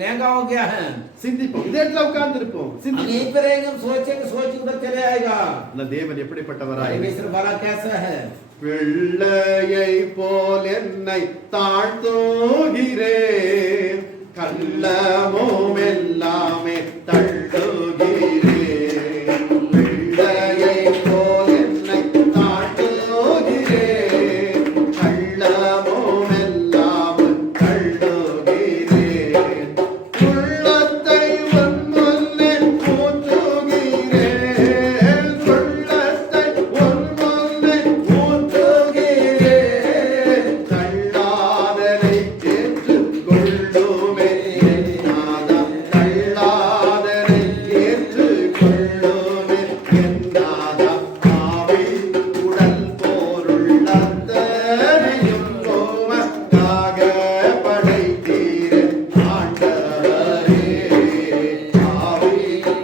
महंगा हो गया है। சிந்திப்போம். இதே இடத்துல உட்கார்ந்து இருப்போம். हम சிந்திப்போம். यहीं पे रहेंगे, हम सोचेंगे, सोच उधर चले आएगा। அந்த தேவன் எப்படிப்பட்டவராய்? परमेश्वर भला कैसा है, பிள்ளையை போல் என்னை தாழ்த்துகிறேன், கள்ளமும் எல்லாமே தள்ளுகிறேன். பிள்ளையை போல் என்னை தாழ்த்துகிறேன், கள்ளமும் எல்லாமே தள்ளுகிறேன். உள்ளத்தை உன் முன்னே ஊற்றுகிறேன், உள்ளத்தை உன் முன்னே ஊற்றுகிறேன். தள்ளாதனை ஏற்றுக்கொள்ளுமே நாதா, தள்ளாதனை ஏற்றுக்கொள்ளுமே என் நாதா. ஆவி உடல் பொருள் அத்தனையும் உமக்காக படைத்தீரே ஆண்டவரே. ஆவி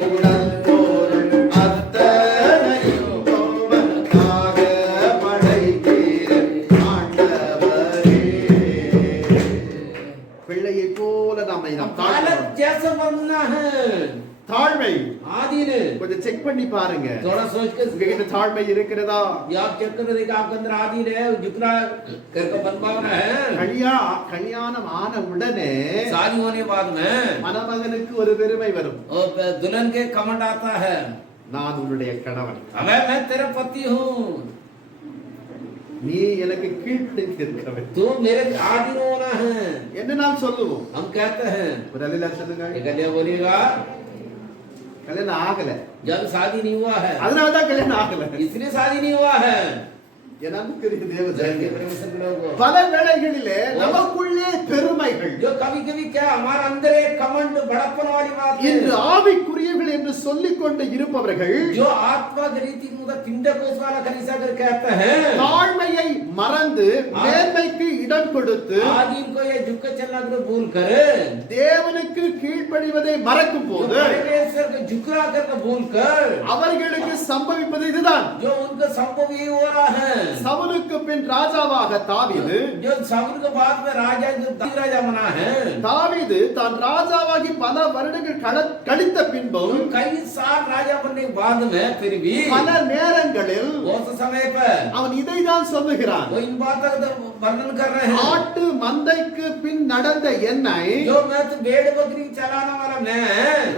உடல் பொருள் அத்தனையும் உமக்காக படைத்தீரே ஆண்டவரே. பிள்ளையை போல நம்மை நாம் बालक தாழ்த்தணும். जैसा बनना है। தாழ்மை आदि ने கொஞ்சம் செக் பண்ணி பாருங்க. थोड़ा सोच के உங்ககிட்ட தாழ்மை இருக்கிறதா? ये आप चेक करके देखिए, आपके अंदर आदि ने जितना करके बनवाना है। கல்யாணம் ஆன உடனே शादी होने के बाद में மணமகனுக்கு ஒரு பெருமை வரும். और दुल्हन के कमंड आता है, நான் உன்னுடைய கணவன், मैं तेरा पति हूँ, நீ எனக்கு கீழ்ப்படிந்து இருக்க வேண்டும் तू मेरे आधीन होना है। என்று நாம் சொல்லுவோம். हम कहते हैं, ஒரு அல்லேலூயா சொல்லுங்க. कन्या बोलिएगा, கல்யாணம் ஆகல, जब शादी नहीं हुआ है அதனாலதான் கல்யாணம் ஆகல. इसलिए शादी नहीं हुआ है। என் அன்புக்குரிய தேவ जय ஜனங்களே, परमेश्वर के लोगों, பல வேளைகளிலே நமக்குள்ளே பெருமைகள், जो कभी कभी क्या हमारे अंदर एक कमंड बड़प्पन वाली बात है, இன்று ஆவிக்குரியவர்கள் என்று சொல்லிக் கொண்டு இருப்பவர்கள் जो आत्मा की रीति मुझे पिंड कोष वाला कलीसिया कर कहते हैं, தாழ்மையை மறந்து மேன்மைக்கு இடம் கொடுத்து आज इनको ये झुक चलना को भूल कर தேவனுக்கு கீழ்ப்படிவதை மறக்கும் போது परमेश्वर को झुकरा कर भूल कर அவர்களுக்கு சம்பவிப்பது இதுதான். जो उनका संभव यही हो रहा है। சவுலுக்கு பின் ராஜாவாக தாவீது, जो साउल के बाद में राजा जो दाऊद राजा बना है, தாவீது தான் ராஜாவாகி பல வருடங்கள் கழித்த பின்பும் कई साल राजा बनने के बाद में फिर भी பல நேரங்களில் बहुत समय पर அவன் இதைதான் சொல்லுகிறான். वो इन बातों का वर्णन कर रहे हैं, ஆட்டு மந்தைக்கு பின் நடந்த என்னை जो मैं तो भेड़ बकरी चलाने वाला मैं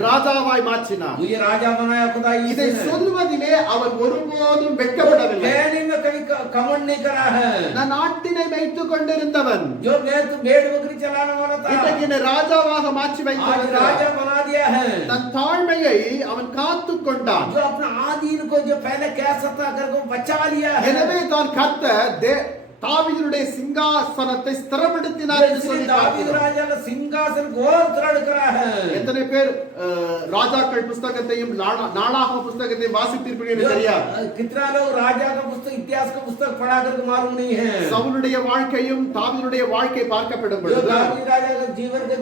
ராஜாவாய் மாற்றினான். मुझे राजा बनाया खुदा இதை यीशु ने। சொல்வதிலே அவர் ஒருபோதும் வெட்கப்படவில்லை. कहने में कभी कमंड नहीं करा है, நான் ஆட்டினை வைத்துக் கொண்டிருந்தவன், जो मैं तो भेड़ बकरी चलाने वाला था, இன்றைக்கு என்னை ராஜாவாக மாற்றி आज வைத்திருக்கிறார். राजा बना दिया है। தன் தாழ்மையை அவன் காத்துக் கொண்டான். जो अपना आदीन को जो पहले क्या सत्ता करके बचा लिया है, எனவே தான் கர்த்தர் தாவீதுடைய சிங்காசனத்தை ஸ்திரப்படுத்தினார் என்று इसलिए சொல்லி दाऊद பார்க்கிறோம். राजा का सिंहासन को और दृढ़ करा है। எத்தனை பேர் ராஜாக்கள் புஸ்தகத்தையும் நாளாகம புஸ்தகத்தையும் வாசித்திருப்பீர்கள் என்று தெரியாது. कितना लोग राजा का पुस्तक, इतिहास का पुस्तक पढ़ा करके मालूम नहीं है। சவுலுடைய வாழ்க்கையும் தாவீதுடைய வாழ்க்கை பார்க்கப்படும் जो பொழுது दाऊद राजा का जीवन के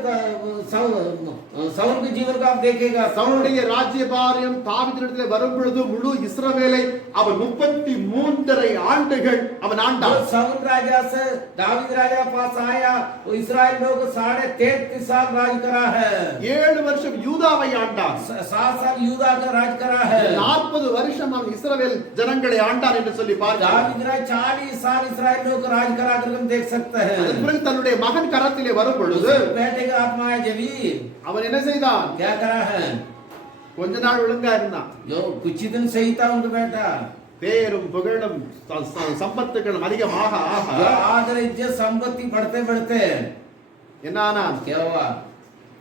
साउल के जीवन का आप देखेगा, சவுலுடைய ராஜ்யபாரியம் தாவீதிடத்திலே வரும் பொழுது முழு இஸ்ரவேலை அவன் 33 ஆண்டுகள் அவன் ஆண்டான். साउल शाऊल राजा से दाऊद राजा पास आया, वो इस्राएल लोग 33.5 साल राज करा है। 7 வருஷம் யூதாவை ஆண்டான். 7 साल यूदा का राज करा है। 40 வருஷம் அவன் இஸ்ரவேல் ஜனங்களை ஆண்டான் என்று சொல்லி பார்க்கிறோம். दाऊद राजा 40 साल इस्राएल लोग का राज करा कर हम देख सकते हैं। அதன் பிறகு தன்னுடைய மகன் கரத்திலே வரும் பொழுது बेटे का आत्मा है जब அவன் என்ன செய்தான்? क्या करा है? கொஞ்ச நாள் ஒழுங்கா இருந்தான். जो कुछ ही दिन सही था उनका बेटा, பேரும் புகழும் சம்பத்துகளும் அதிகமாக ஆக आदर इज्जत संपत्ति बढ़ते बढ़ते என்ன ஆனான்? क्या हुआ?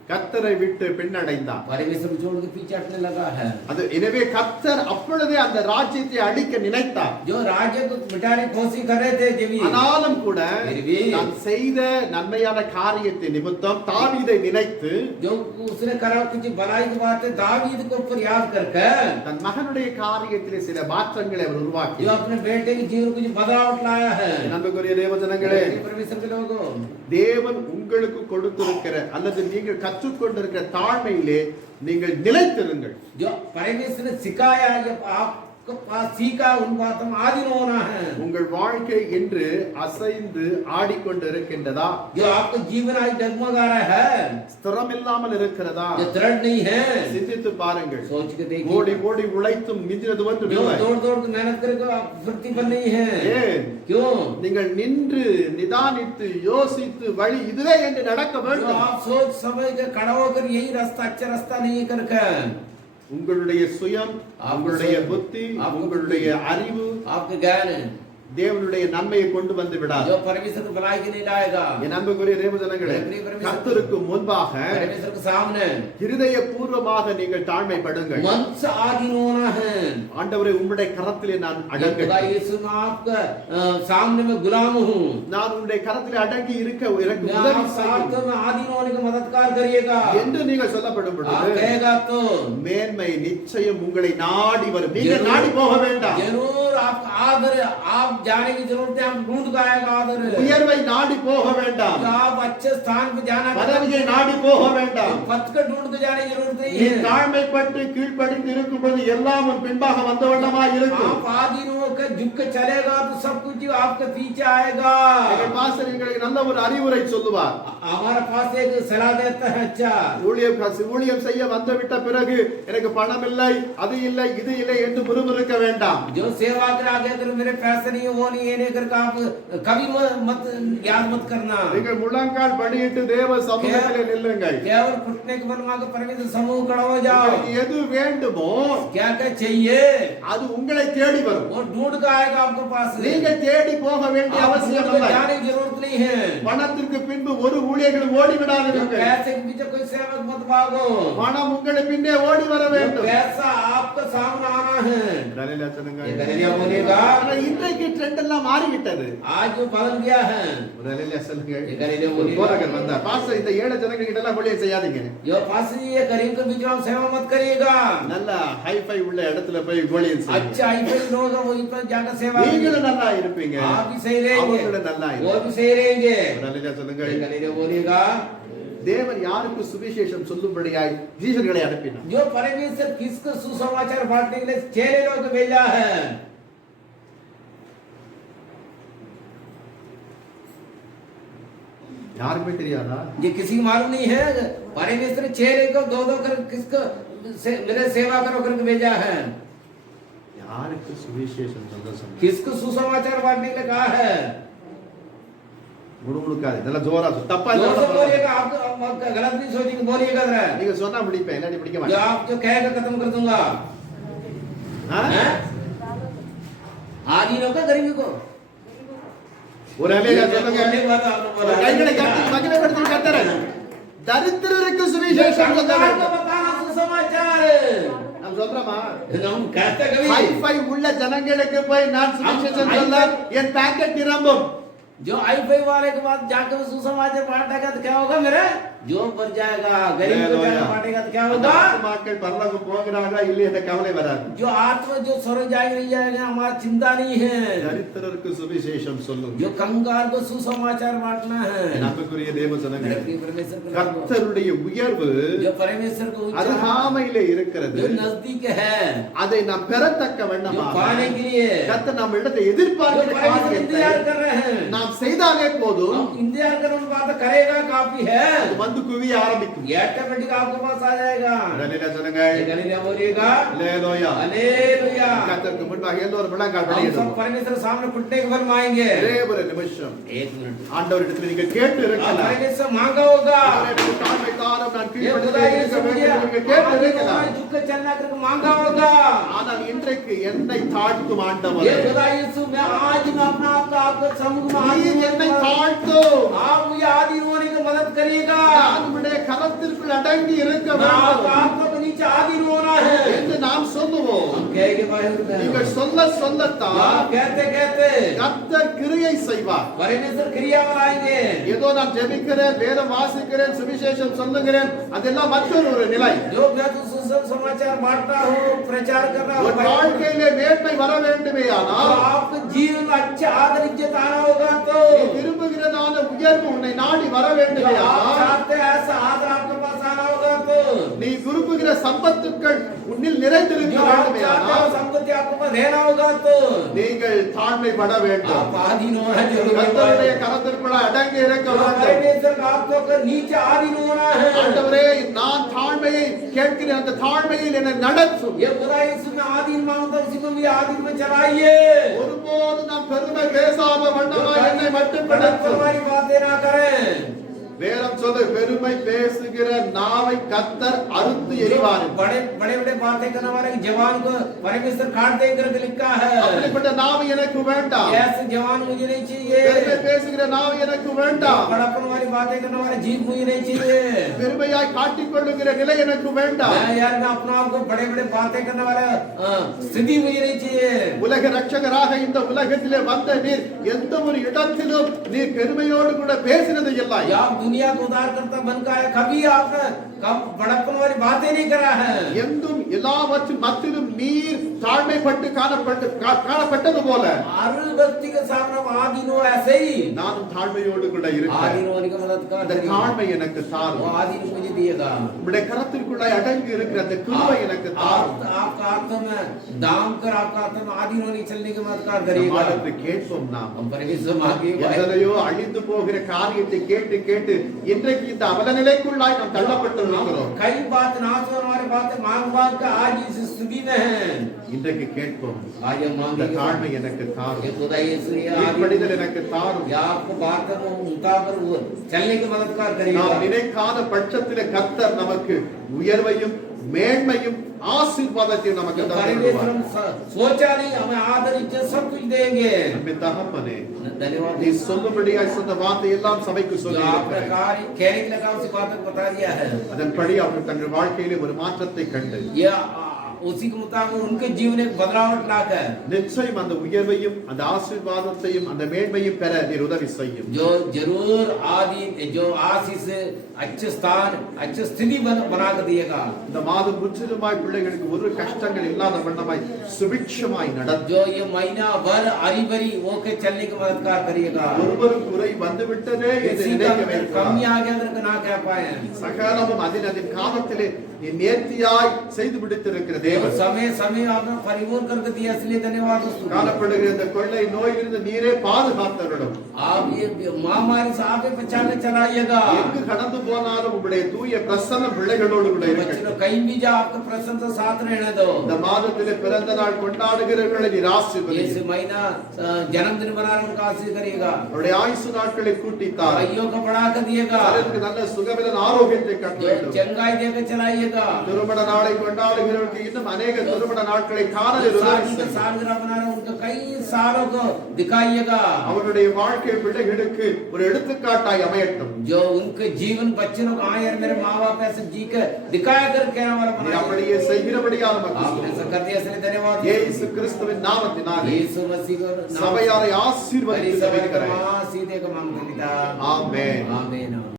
கர்த்தரை விட்டு பின்னடைந்தான். परमेश्वर को छोड़ के पीछे हटने लगा है। அது எனவே கர்த்தர் அப்பொழுதே அந்த ராஜ்யத்தை அழிக்க நினைத்தார். जो राज्य को मिटाने की कोशिश कर रहे थे जब ஆனாலும் கூட फिर भी தான் செய்த நன்மையான காரியத்தை நிமித்தம் தாவீதை நினைத்து जो उसने करा कुछ भलाई की बात है दावीद को ऊपर याद करके தன் மகனுடைய காரியத்திலே சில மாற்றங்களை அவர் உருவாக்கி जो अपने बेटे के जीवन में कुछ बदलाव लाया है। நண்பர்களே தேவஜனங்களே, परमेश्वर के लोगों, தேவன் உங்களுக்கு கொடுத்திருக்கிற அல்லது நீங்கள் கற்றுக்கொண்டிருக்கிற தாழ்மையிலே நீங்கள் நிலைத்திருங்கள். जो परमेश्वर ने सिखाया जब आपको पास सीखा उन बातों में आधीन होना है। உங்கள் வாழ்க்கை என்று அசைந்து ஆடிக்கொண்டு இருக்கின்றதா? जो आपका जीवन आज डगमगा रहा है, ஸ்திரம் இல்லாமல் இருக்கிறதா? जो दृढ़ नहीं है, சிந்தித்து பாருங்கள். सोच के देखिए। ஓடி ஓடி உழைத்தும் மிஞ்சினது ஒன்று जो இல்லை. दौड़ दौड़ के मेहनत करके आप प्रतिफल नहीं है। ஏன்? क्यों? நீங்கள் நின்று நிதானித்து யோசித்து வழி இதுவே என்று நடக்க जो வேண்டும். आप सोच समझ के खड़ा होकर यही रास्ता अच्छा रास्ता नहीं है करके உங்களுடைய சுயம், உங்களுடைய புத்தி, உங்களுடைய அறிவு आपके ज्ञान தேவனுடைய நன்மையை கொண்டு வந்து விடாது. जो परमेश्वर को भलाई के नहीं लाएगा। என் அன்புக்குரிய தேவஜனங்களே, கர்த்தருக்கு முன்பாக परमेश्वर के सामने இருதய பூர்வமாக நீங்கள் தாழ்மைப்படுங்கள். मन से आधीन होना है। ஆண்டவரே, உம்முடைய கரத்திலே நான் खुदा அடங்கட்டும். यीशु मैं आपका सामने में गुलाम हूँ। நான் உம்முடைய கரத்திலே அடங்கி இருக்க எனக்கு मैं உதவி आप செய்யும் साथ में आधीन होने का मददगार करिएगा। என்று நீங்கள் சொல்லப்படும் आप பொழுது कहेगा तो மேன்மை நிச்சயம் உங்களை நாடி வரும். நீங்கள் நாடி போக வேண்டாம். जरूर आपका आदर, आप जाने की जरूरत है, आप ढूंढ का आएगा आदर। உயர்வை நாடி போக வேண்டாம். जो आप अच्छे स्थान पे जाना பதவியை நாடி போக வேண்டாம். पद को ढूंढ के जाने की जरूरत नहीं நீ है। தாழ்மைப்பட்டு கீழ்ப்படிந்து இருக்கும் பொழுது எல்லாம் உன் பின்பாக வந்த வண்ணமாய் இருக்கும். आप आधीन होकर झुक के चलेगा तो सब कुछ आपके पीछे आएगा। எங்கள் பாஸ்டர் எங்களுக்கு நல்ல ஒரு அறிவுரை சொல்லுவார். हमारे पास एक सलाह देता है, अच्छा ஊழியம் செய்ய வந்து விட்ட பிறகு எனக்கு பணம் இல்லை, அது இல்லை, இது இல்லை என்று முறுமுறுக்க வேண்டாம். जो सेवा कर आगे अगर मेरे पैसे नहीं है वो नहीं है करके आप कभी मत याद मत करना। நீங்கள் முழங்கால் படியிட்டு தேவ சமூகத்திலே நில்லுங்கள். केवल घुटने के बल मांगे परमेश्वर समूह खड़ा हो जाओ। உங்களுக்கு எது வேண்டுமோ क्या क्या चाहिए அது உங்களை தேடி வரும். वो ढूंढ कर आएगा आपके पास। நீங்கள் தேடி போக வேண்டிய அவசியம் இல்லை. जाने की जरूरत नहीं है। பணத்திற்கு பின்பு ஒரு ஊழியர்கள் ஓடி விடாதீர்கள். पैसे के पीछे कोई सेवक मत भागो। பணம் உங்களை பின்னே ஓடி வர வேண்டும். पैसा आपके सामने आना है। ரலிலா சொல்லுங்க. ये गलीलिया बोलेगा। ஆனா இன்றைக்கு ட்ரெண்ட் எல்லாம் மாறிவிட்டது. आज जो बदल गया है। ரலிலா சொல்லுங்க. ये गलीलिया ஒரு बोलेगा। போதகர் வந்தார். பாஸ்டர், இந்த ஏழை ஜனங்க கிட்ட எல்லாம் ஊழியம் செய்யாதீங்க. यो पास ये गरीब के बीच में सेवा मत करिएगा। நல்ல ஹைஃபை உள்ள இடத்துல போய் ஊழியம் செய்யுங்க. अच्छा ऐसे लोग वहीं पर जाकर सेवा நீங்களும் நல்லா இருப்பீங்க. आप भी सही रहेंगे, அவங்களும் நல்லா वो இருப்பாங்க. भी सही रहेंगे। ரலிலா சொல்லுங்க. ये गलीलिया बोलेगा। தேவன் யாருக்கு சுவிசேஷம் சொல்லும்படியாய் ஜீசர்களை அனுப்பினார். जो परमेश्वर किसको सुसमाचार बांटने के लिए चेले लोग भेजा है। யாருக்குமே தெரியாதா? ये किसी को मालूम नहीं है। परमेश्वर चेले को दो दो कर किसको मेरे सेवा करो करके भेजा है। யாருக்கு சுவிசேஷம் சொல்ல சொன்னார்? किसको सुसमाचार बांटने के लिए कहा है। முழுமுழுக்காது. இதெல்லாம் ஜோரா சொல்லு. தப்பா जोर से இல்ல. बोलिएगा, आप गलत नहीं सोचेंगे, बोलिएगा जरा। நீங்க சொன்னா முடிப்பேன், இல்லாட்டி பிடிக்க जो மாட்டேன். आप जो कहेगा खत्म कर दूंगा। हैं? आदि लोग गरीबी को ஒரு அலேலியா சொல்லுங்க. बोलने के बाद आप लोग ஒரு கைகளை கட்டி மகிமைப்படுத்தி கர்த்தர் தரித்திரருக்கு சுவிசேஷம் சொல்ல வேண்டும். बताना सुसमाचार நாம் சொல்றோமா? हम कहते कभी ஹைஃபை உள்ள ஜனங்களுக்கு போய் நான் சுவிசேஷம் சொல்ல என் பாக்கெட் நிரம்பும். जो आई वाले के बाद जाकर सुसमाचार बांटेगा तो क्या होगा मेरे जो बढ़ जाएगा, गरीब को जाकर बांटेगा तो क्या होगा, ஆத்மாக்கள் பரலோகம் போகிறார்களா இல்லையா என்ற கவலை வராது. जो आत्मा जो स्वर्ग जाएगा नहीं जाएगा हमारी चिंता नहीं है. தரித்திரருக்கு சுவிசேஷம் சொல்லுங்க. जो कंगाल को सुसमाचार बांटना है. நமக்குரிய தேவ ஜனங்களே, परमेश्वर को கர்த்தருடைய உயர்வு जो परमेश्वर को அருகாமையிலே இருக்கிறது, जो नजदीक है, அதை நாம் பெறத்தக்க வண்ணமாக पाने के लिए கர்த்தர் நம்ம இடத்தை எதிர்பார்க்கிற காரியத்தை इंतजार कर रहे हैं. நாம் செய்தாலே போதும், इंतजार करने बात करेगा काफी है, வந்து குவிய ஆரம்பிக்கும். ऑटोमेटिक आपके पास आ जाएगा. உடனே சொல்லுங்க हालेलुया बोलिएगा. அல்லேலூயா. हालेलुया. கர்த்தருக்கு முன்பாக எல்லோரும் முழங்கால் हम सब படியிடுவோம். परमेश्वर सामने घुटने के बल मांगेंगे. ஒரே ஒரு நிமிஷம் एक मिनट. ஆண்டவரிடத்தில் நீங்க கேட்டு இருக்கலாம். परमेश्वर मांगा होगा. எனக்கு தாழ்மை தாரும், நான் ये கீழ்ப்படிந்து खुदा ये இருக்க समझिए. வேண்டும் என்று கேட்டு இருக்கலாம். झुक के चलना करके मांगा होगा. ஆனால் இன்றைக்கு என்னை தாழ்த்தும் ஆண்டவர், ये खुदा यीशु मैं आज मैं अपना आपको आपके समुख में நீ என்னை தாழ்த்தும், आप मुझे आदि होने की मदद करिएगा. நான் உம்முடைய கரத்திற்குள் அடங்கி இருக்க आप வேண்டும் आपको नीचे आदि होना है. என்று நாம் சொல்லுவோம். हम कहेंगे भाई நீங்கள் சொல்ல சொல்லத்தான் आप कहते कहते கர்த்தர் கிரியை செய்வார். परमेश्वर क्रिया बनाएंगे. ஏதோ நான் ஜெபிக்கிறேன், வேதம் வாசிக்கிறேன், சுவிசேஷம் சொல்லுகிறேன், அதெல்லாம் மற்றொரு ஒரு நிலை. जो मैं तो समाचार बांटता हूँ, प्रचार कर रहा ஒரு हूँ, வாழ்க்கையிலே மேன்மை வர வேண்டுமே और ஆனால் आपके जीवन में अच्छा आदर इज्जत आना होगा तो நீ விரும்புகிறதான உயர்வு உன்னை நாடி வர जो வேண்டுமே आप ஆனால் चाहते हैं ऐसा आदर आपके पास आना होगा तो நீ விரும்புகிற சம்பத்துக்கள் உன்னில் நிறைந்திருக்க जो आप வேண்டுமே चाहते हो ஆனால் संपत्ति आपके पास रहना होगा तो நீங்கள் தாழ்மைப்பட வேண்டும். आप आधीन होना जरूरी கர்த்தருடைய है. கரத்திற்குள்ள அடங்கி இருக்க जो வேண்டும். परमेश्वर का आपको कर नीचे आधीन होना है. ஆண்டவரே, நான் தாழ்மையை கேட்கிறேன், அந்த தாழ்மையில் என்னை நடத்தும். ये खुदा यीशु में आधीन मांगता हूं, उसी में भी आधीन में चलाइए. ஒருபோது நான் பெருமை பேசாம வண்ணமாய் என்னை மட்டுப்படுத்தும். हमारी बातें ना करें. வேதம் சொல்லு, பெருமை பேசுகிற நாவை கர்த்தர் அறுத்து எறிவார். बड़े बड़े बड़े बातें करने वाले जवान को परमेश्वर काट देकर लिखा है. அப்படிப்பட்ட நாவு எனக்கு வேண்டாம். ऐसे जवान मुझे नहीं चाहिए. பெருமை பேசுகிற நாவு எனக்கு வேண்டாம். बड़प्पन वाली बातें करने वाले जीभ मुझे नहीं चाहिए. பெருமையாய் காட்டிக் கொள்ளுகிற நிலை எனக்கு வேண்டாம். मैं यार मैं अपना आप को बड़े बड़े बातें करने वाला स्थिति मुझे नहीं चाहिए. உலக ரட்சகராக இந்த உலகத்திலே வந்த நீர் எந்த ஒரு இடத்திலும் நீர் பெருமையோடு கூட பேசினது இல்லை. दुनिया को उद्धार करता बनकर आया, कभी आपने कब बड़प्पन वाली बातें नहीं करा है. எந்தும் எல்லாவற்றின் மத்தியிலும் நீர் தாழ்மைப்பட்டு காணப்பட்டது போல हर व्यक्ति के सामने आधीन हो ऐसे ही நானும் தாழ்மையோடு கூட இருக்கிறேன். आधीन होने की मदद அந்த कर. தாழ்மை எனக்கு वो தாரும். आधीन मुझे दिएगा. உம்முடைய கரத்திற்குள்ளாய் அடங்கி இருக்கிற அந்த கிருபை எனக்கு தாரும். आपका आत्मा में दाम कर आपका आत्मा में आधीन होने चलने की मदद कर நம் करेगा. ஆண்டவரை கேட்போம் நாம். हम परमेश्वर मांगे எத்தனையோ அழிந்து போகிற காரியத்தை கேட்டு கேட்டு இன்றைக்கு இந்த அவல நிலைக்குள்ளாய் நாம் தள்ளப்பட்டு இருக்கிறோம். कई बात नाच और हमारी बातें मांग मांग कर आज इस स्थिति में है. இன்றைக்கு கேட்போம், आज हम இந்த मांगे தாழ்மை எனக்கு தாரும், ये खुदा यीशु ये கீழ்ப்படிதல் எனக்கு தாரும். या आपको बात को मुताबिक वो चलने की मदद कर करेगा. நாம் நினைக்காத பட்சத்திலே கர்த்தர் நமக்கு உயர்வையும் மேன்மையும் ஆசீர்வாதத்தையும் நமக்கு परमेश्वर தருவார். सोचा नहीं हमें आदर इज्जत सब कुछ देंगे. நம்மை தகப்பனே, धन्यवाद. நீ சொல்லும்படியாய் சொன்ன வார்த்தை எல்லாம் சபைக்கு जो சொல்லி आपने कार्य कहने के लगा उसी बात को बता दिया है. அதன்படி அவர்கள் தங்கள் வாழ்க்கையிலே ஒரு மாற்றத்தை கண்டு ये उसी के मुताबिक उनके जीवन में बदलाव लाकर நிச்சயம் அந்த உயர்வையும் அந்த ஆசீர்வாதத்தையும் அந்த மேன்மையும் பெற நீர் உதவி செய்யும். जो जरूर आदि जो आशीष अच्छे स्थान अच्छी स्थिति बना कर दिएगा. இந்த மாதம் முற்றிலுமாய் பிள்ளைகளுக்கு ஒரு கஷ்டங்கள் இல்லாத வண்ணமாய் சுபிட்சமாய் நடந்து जो ये महीना भर हरी भरी होके चलने की मदद करिएगा. ஒருவருக்கு குறை வந்து விட்டதே என்று किसी நினைக்க का வைக்கிறார். कमी आ गया तो ना कह पाए. சகலமும் அதன் காலத்திலே நீ நேர்த்தியாய் செய்து முடித்திருக்கிற தேவன். समय समय आपने परिपूर्ण करके दिया इसलिए धन्यवाद. காணப்படுகிற இந்த கொள்ளை நோயிலிருந்து நீரே பாதுகாத்தருளும். आप ये महामारी से आप बचा के चलाइएगा. எங்கு கடந்து போனாலும் உங்களுடைய தூய பிரசன்னம் பிள்ளைகளோடு கூட இருக்கட்டும். कहीं भी जा आपका प्रसन्न साथ रहने दो. இந்த மாதத்திலே பிறந்த நாள் கொண்டாடுகிறவர்களை நீர் ஆசீர்வதியும். इस महीना जन्मदिन मना रहे उनका आशीष करिएगा. அவருடைய ஆயுசு நாட்களை கூட்டித்தார். भाइयों को बढ़ा कर दिएगा. அவருக்கு நல்ல சுகபலன் ஆரோக்கியத்தை जो கட்டளையிடும். चंगाई देकर चलाइएगा. दिखाएगा। திருமண நாளை கொண்டாடுகிறவர்களுக்கு இன்னும் अनेक திருமண நாட்களை காணல் उनका सालगिरह बना रहे उनका कई सालों को दिखाइएगा। அவருடைய வாழ்க்கை பிள்ளைகளுக்கு ஒரு எடுத்துக்காட்டாய் அமையட்டும்। जो उनके जीवन बच्चों को आए और मेरे माँ बाप ऐसे जी कर दिखाया कर कहने वाला நீ बनाया। அப்படியே செய்கிறபடியால் आपने ऐसा कर दिया इसलिए धन्यवाद। இயேசு கிறிஸ்துவின் நாமத்தினாலே यीशु मसीह को नाम சபையாரை से ஆசீர்வதித்து सभी ஜெபிக்கிறேன்। को सीधे को मांग पिता। ஆமென்। आमीन।